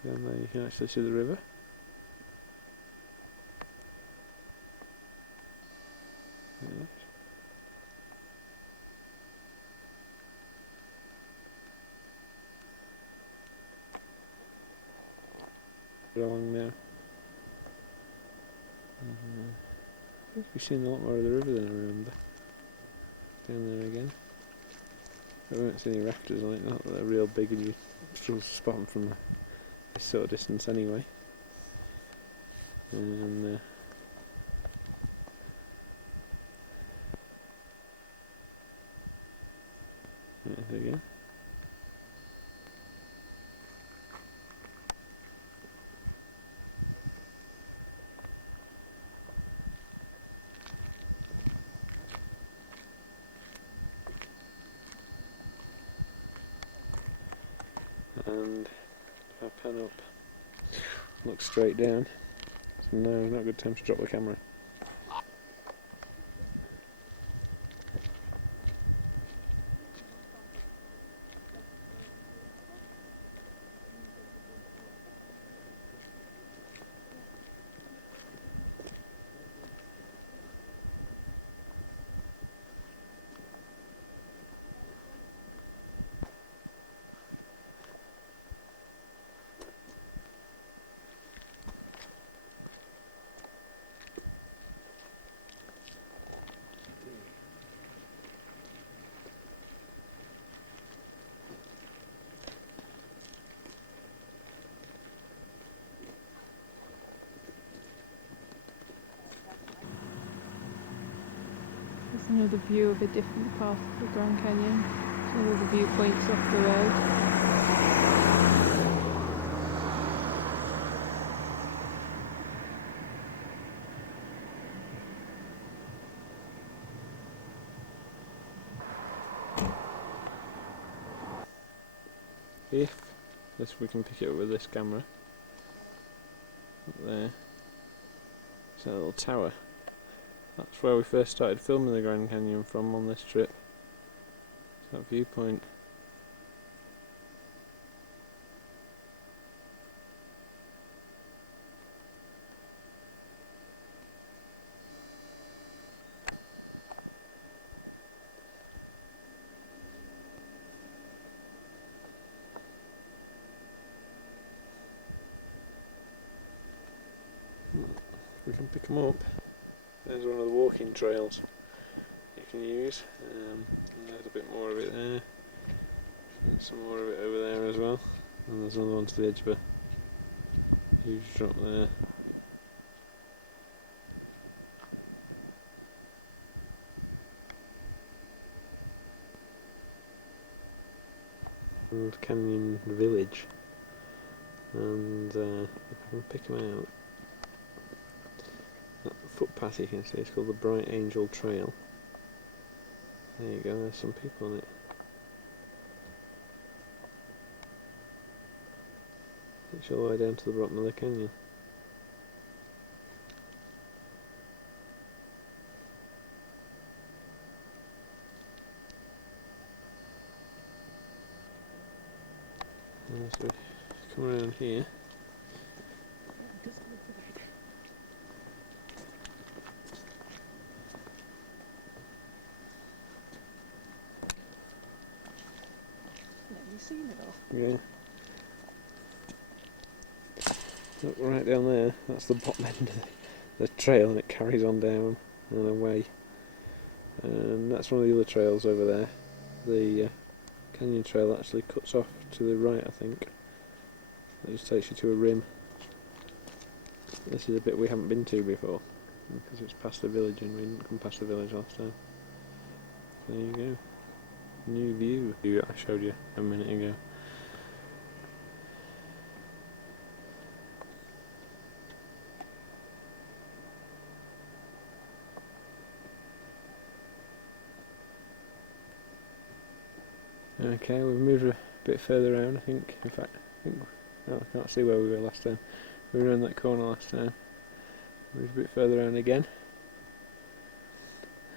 Down there you can actually see the river. Yes. Along now. Seems to be seeing a lot more of the river than I remember. Down there again. But we won't see any rafters on it, not that they're real big and you struggle to spot them from this sort of distance anyway. And there we go. And if I pan up, look straight down, so no, it's not a good time to drop the camera. There's another view of a different part of the Grand Canyon. Some of the viewpoints off the road. If this, we can pick it up with this camera. Up there. It's a little tower. That's where we first started filming the Grand Canyon from on this trip. It's that viewpoint. We can pick them up. There's one of the walking trails you can use. And there's a bit more of it there. There's some more of it over there as well. And there's another one to the edge of a huge drop there. And Canyon Village. And if I can pick them out. That footpath you can see is called the Bright Angel Trail. There you go, there's some people on it. It's all the way down to the bottom of the canyon. As we come around here, Yeah. Look, right down there, that's the bottom end of the trail, and it carries on down and away. And that's one of the other trails over there. The canyon trail actually cuts off to the right, I think. It just takes you to a rim. This is a bit we haven't been to before, because it's past the village and we didn't come past the village last time. There you go. New view I showed you a minute ago. Okay, we've moved a bit further around, I think. In fact, I can't see where we were last time. We were around that corner last time. Moved a bit further around again.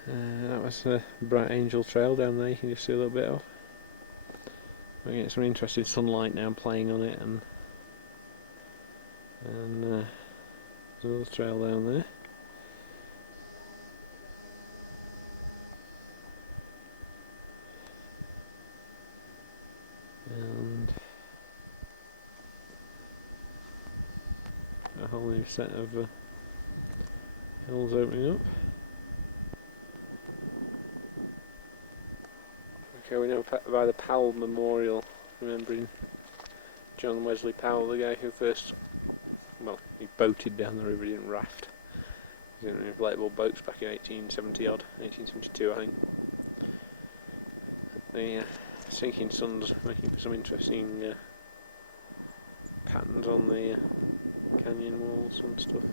That was the Bright Angel Trail down there, you can just see a little bit of. We're getting some interesting sunlight now playing on it, and there's another trail down there. And a whole new set of hills opening up. Okay, we're now by the Powell Memorial, remembering John Wesley Powell, the guy who first, well, he boated down the river, he didn't raft. He was in inflatable boats back in 1870 odd, 1872 I think. The sinking sun's making for some interesting patterns on the canyon walls and stuff.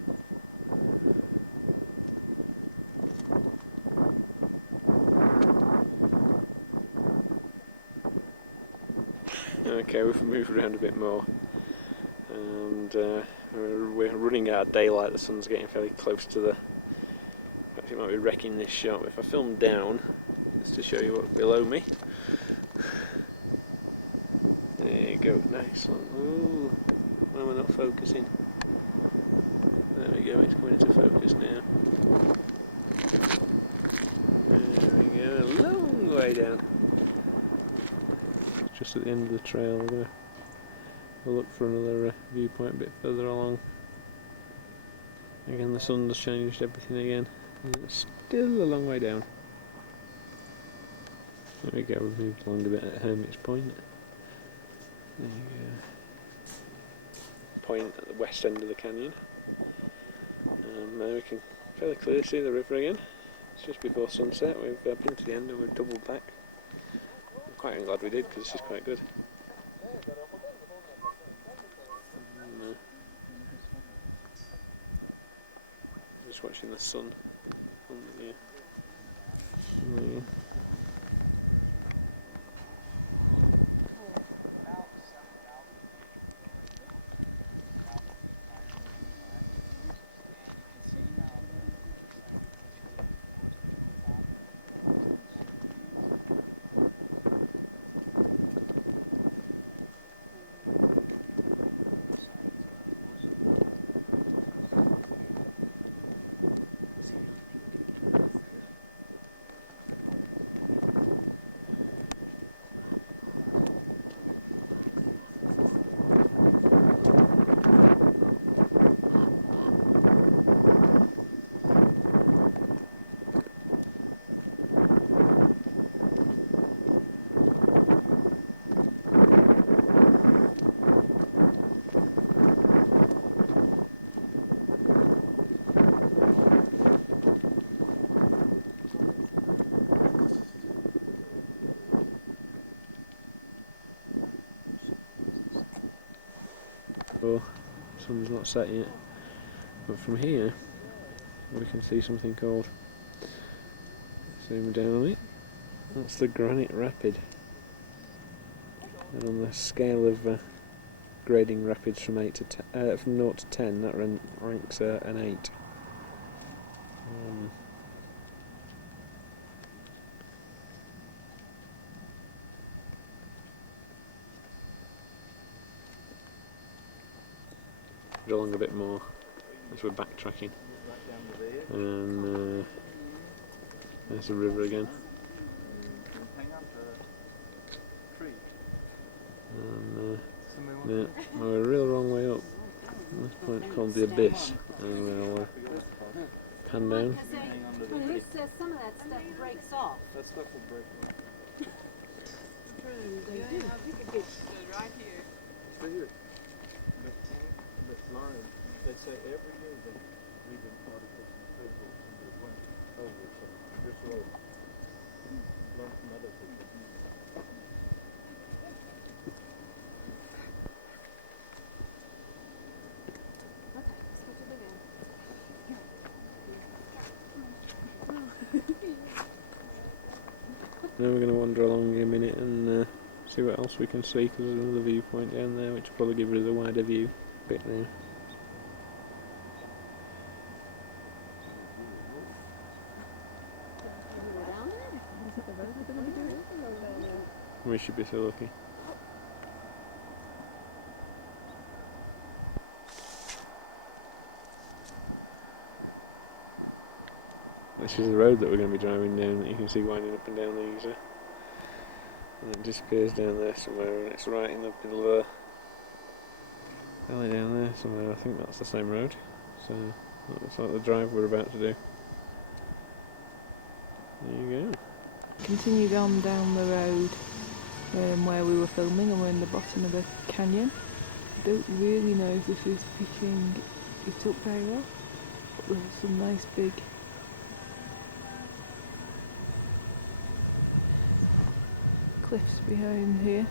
Okay, we've moved around a bit more, and we're running out of daylight. The sun's getting fairly close to the. In fact, it might be wrecking this shot. But if I film down, just to show you what's below me. There you go, nice one. Ooh, why am I not focusing? There we go, it's coming into focus now. There we go, a long way down. Just at the end of the trail, we're going to look for another viewpoint a bit further along. Again, the sun's changed everything again, and it's still a long way down. There we go, we've moved along a bit at Hermit's Point. There you go. Point at the west end of the canyon. There we can fairly clearly see the river again. It's just before sunset, we've been to the end and we've doubled back. I'm quite glad we did, because this is quite good. Just watching the sun on the sun's not set yet, but from here we can see something called, zoom down on it, that's the Granite Rapid, and on the scale of grading rapids from 0 to 10, that ranks an 8. Along a bit more as we're backtracking, and there's the river again. Hang on to a tree. And yeah, we're a real wrong way up. This point called the Abyss, and we'll pan down. Who says some of that stuff breaks off? That stuff will break off. Stay here. But Lauren, they say every year they leave an article paper and went over, so just roll. Learn from other people. Okay, let's go to the van. Now we're going to wander along in a minute and see what else we can see, because there's another viewpoint down there which will probably give us a wider view bit now. We're down there? Is that the road we're going to be doing? the road down there. We should be so lucky. This is the road that we're going to be driving down, that you can see winding up and down these. And it disappears down there somewhere, and it's right in the middle of the alley down there somewhere. I think that's the same road. So that looks like the drive we're about to do. There you go. Continued on down the road where we were filming, and we're in the bottom of the canyon. Don't really know if this is picking it up very well, but there's some nice big cliffs behind here.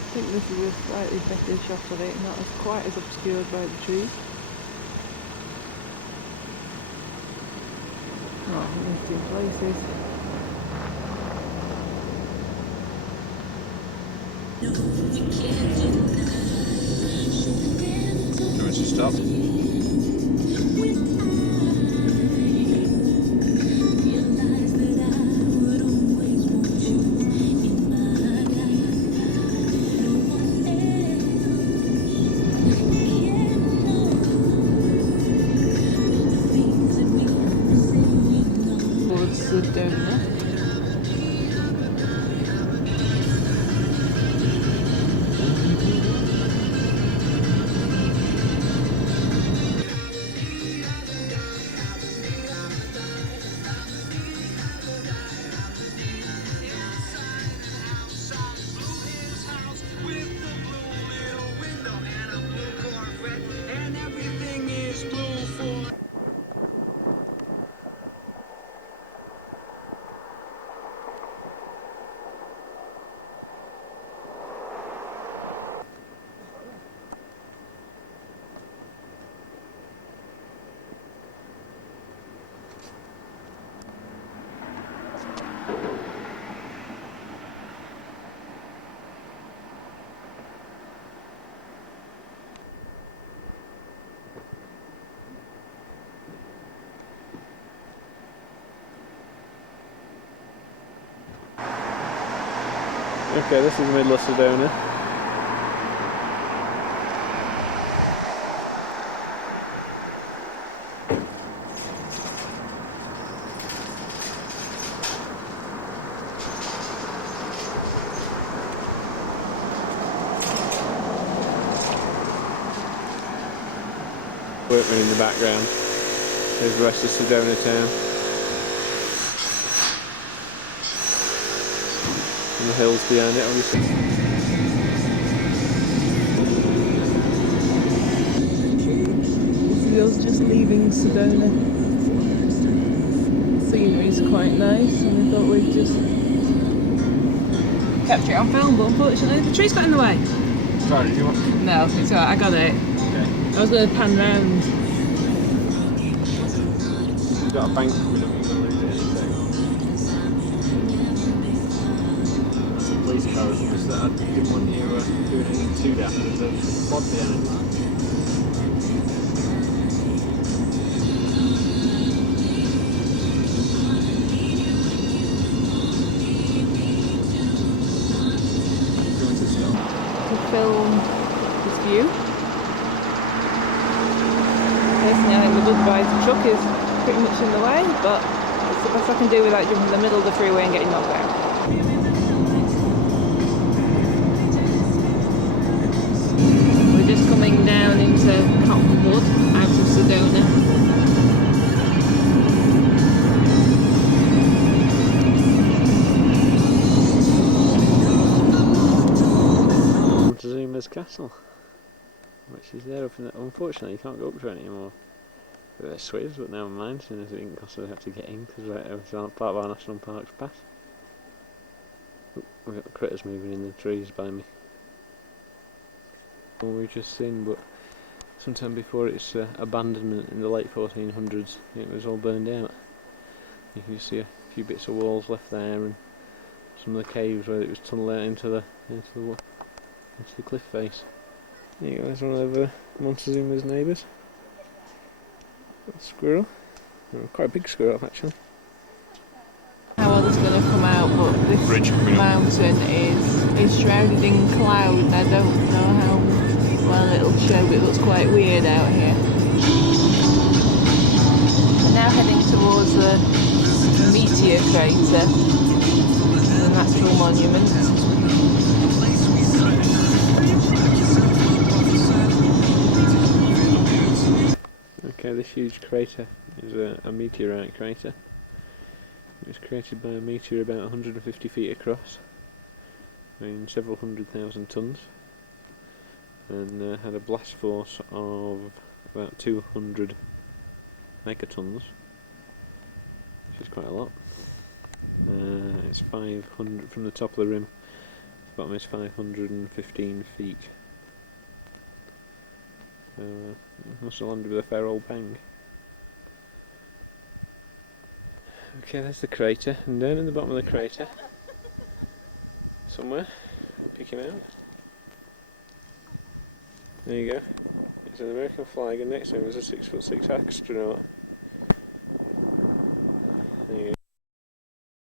I think this is a slightly better shot of it, not as quite as obscured by the trees. Oh, missed in places. Do you want to stop? Towards the donor. Okay, this is the middle of Sedona. Workmen in the background. There's the rest of Sedona town. And the hills behind it, obviously. This is us just leaving Sedona. The scenery is quite nice, and we thought we'd just capture it on film, unfortunately. The tree's got in the way. Sorry, do you want? No, it's alright, I got it. Okay. I was going to pan round. We've got a bank coming up, you're going to lose it in a second. That's the police car, it's just that I didn't want you doing anything too daft with the mod behind it. Going to stop. film this view. Personally, I think the Budweiser truck is pretty much in the way, but it's the best I can do without jumping in the middle of the freeway and getting knocked out. We're just coming down into Cottonwood out of Sedona. Montezuma's castle, which is there up in the, unfortunately you can't go up to it anymore. There's Swiss, but never mind, since it didn't cost us to get in because it's part of our national parks pass. We've got the critters moving in the trees by me. Well, we've just seen, but sometime before its abandonment in the late 1400s, it was all burned out. You can just see a few bits of walls left there, and some of the caves where it was tunnelled out into the cliff face. There you go, there's one of Montezuma's neighbours. A squirrel. Quite a big squirrel actually. How well this is going to come out, but this mountain is shrouded in cloud, and I don't know how well it'll show, but it looks quite weird out here. We're now heading towards the meteor crater, the natural monument. Okay, this huge crater is a meteorite crater. It was created by a meteor about 150 feet across, weighing several 100,000 tons, and had a blast force of about 200 megatons, which is quite a lot. It's 500 from the top of the rim. The bottom is 515 feet. So it must have landed with a fair old bang. Okay, there's the crater, and down in the bottom of the crater, somewhere, pick him out. There you go. It's an American flag, and next to him is a 6'6" astronaut.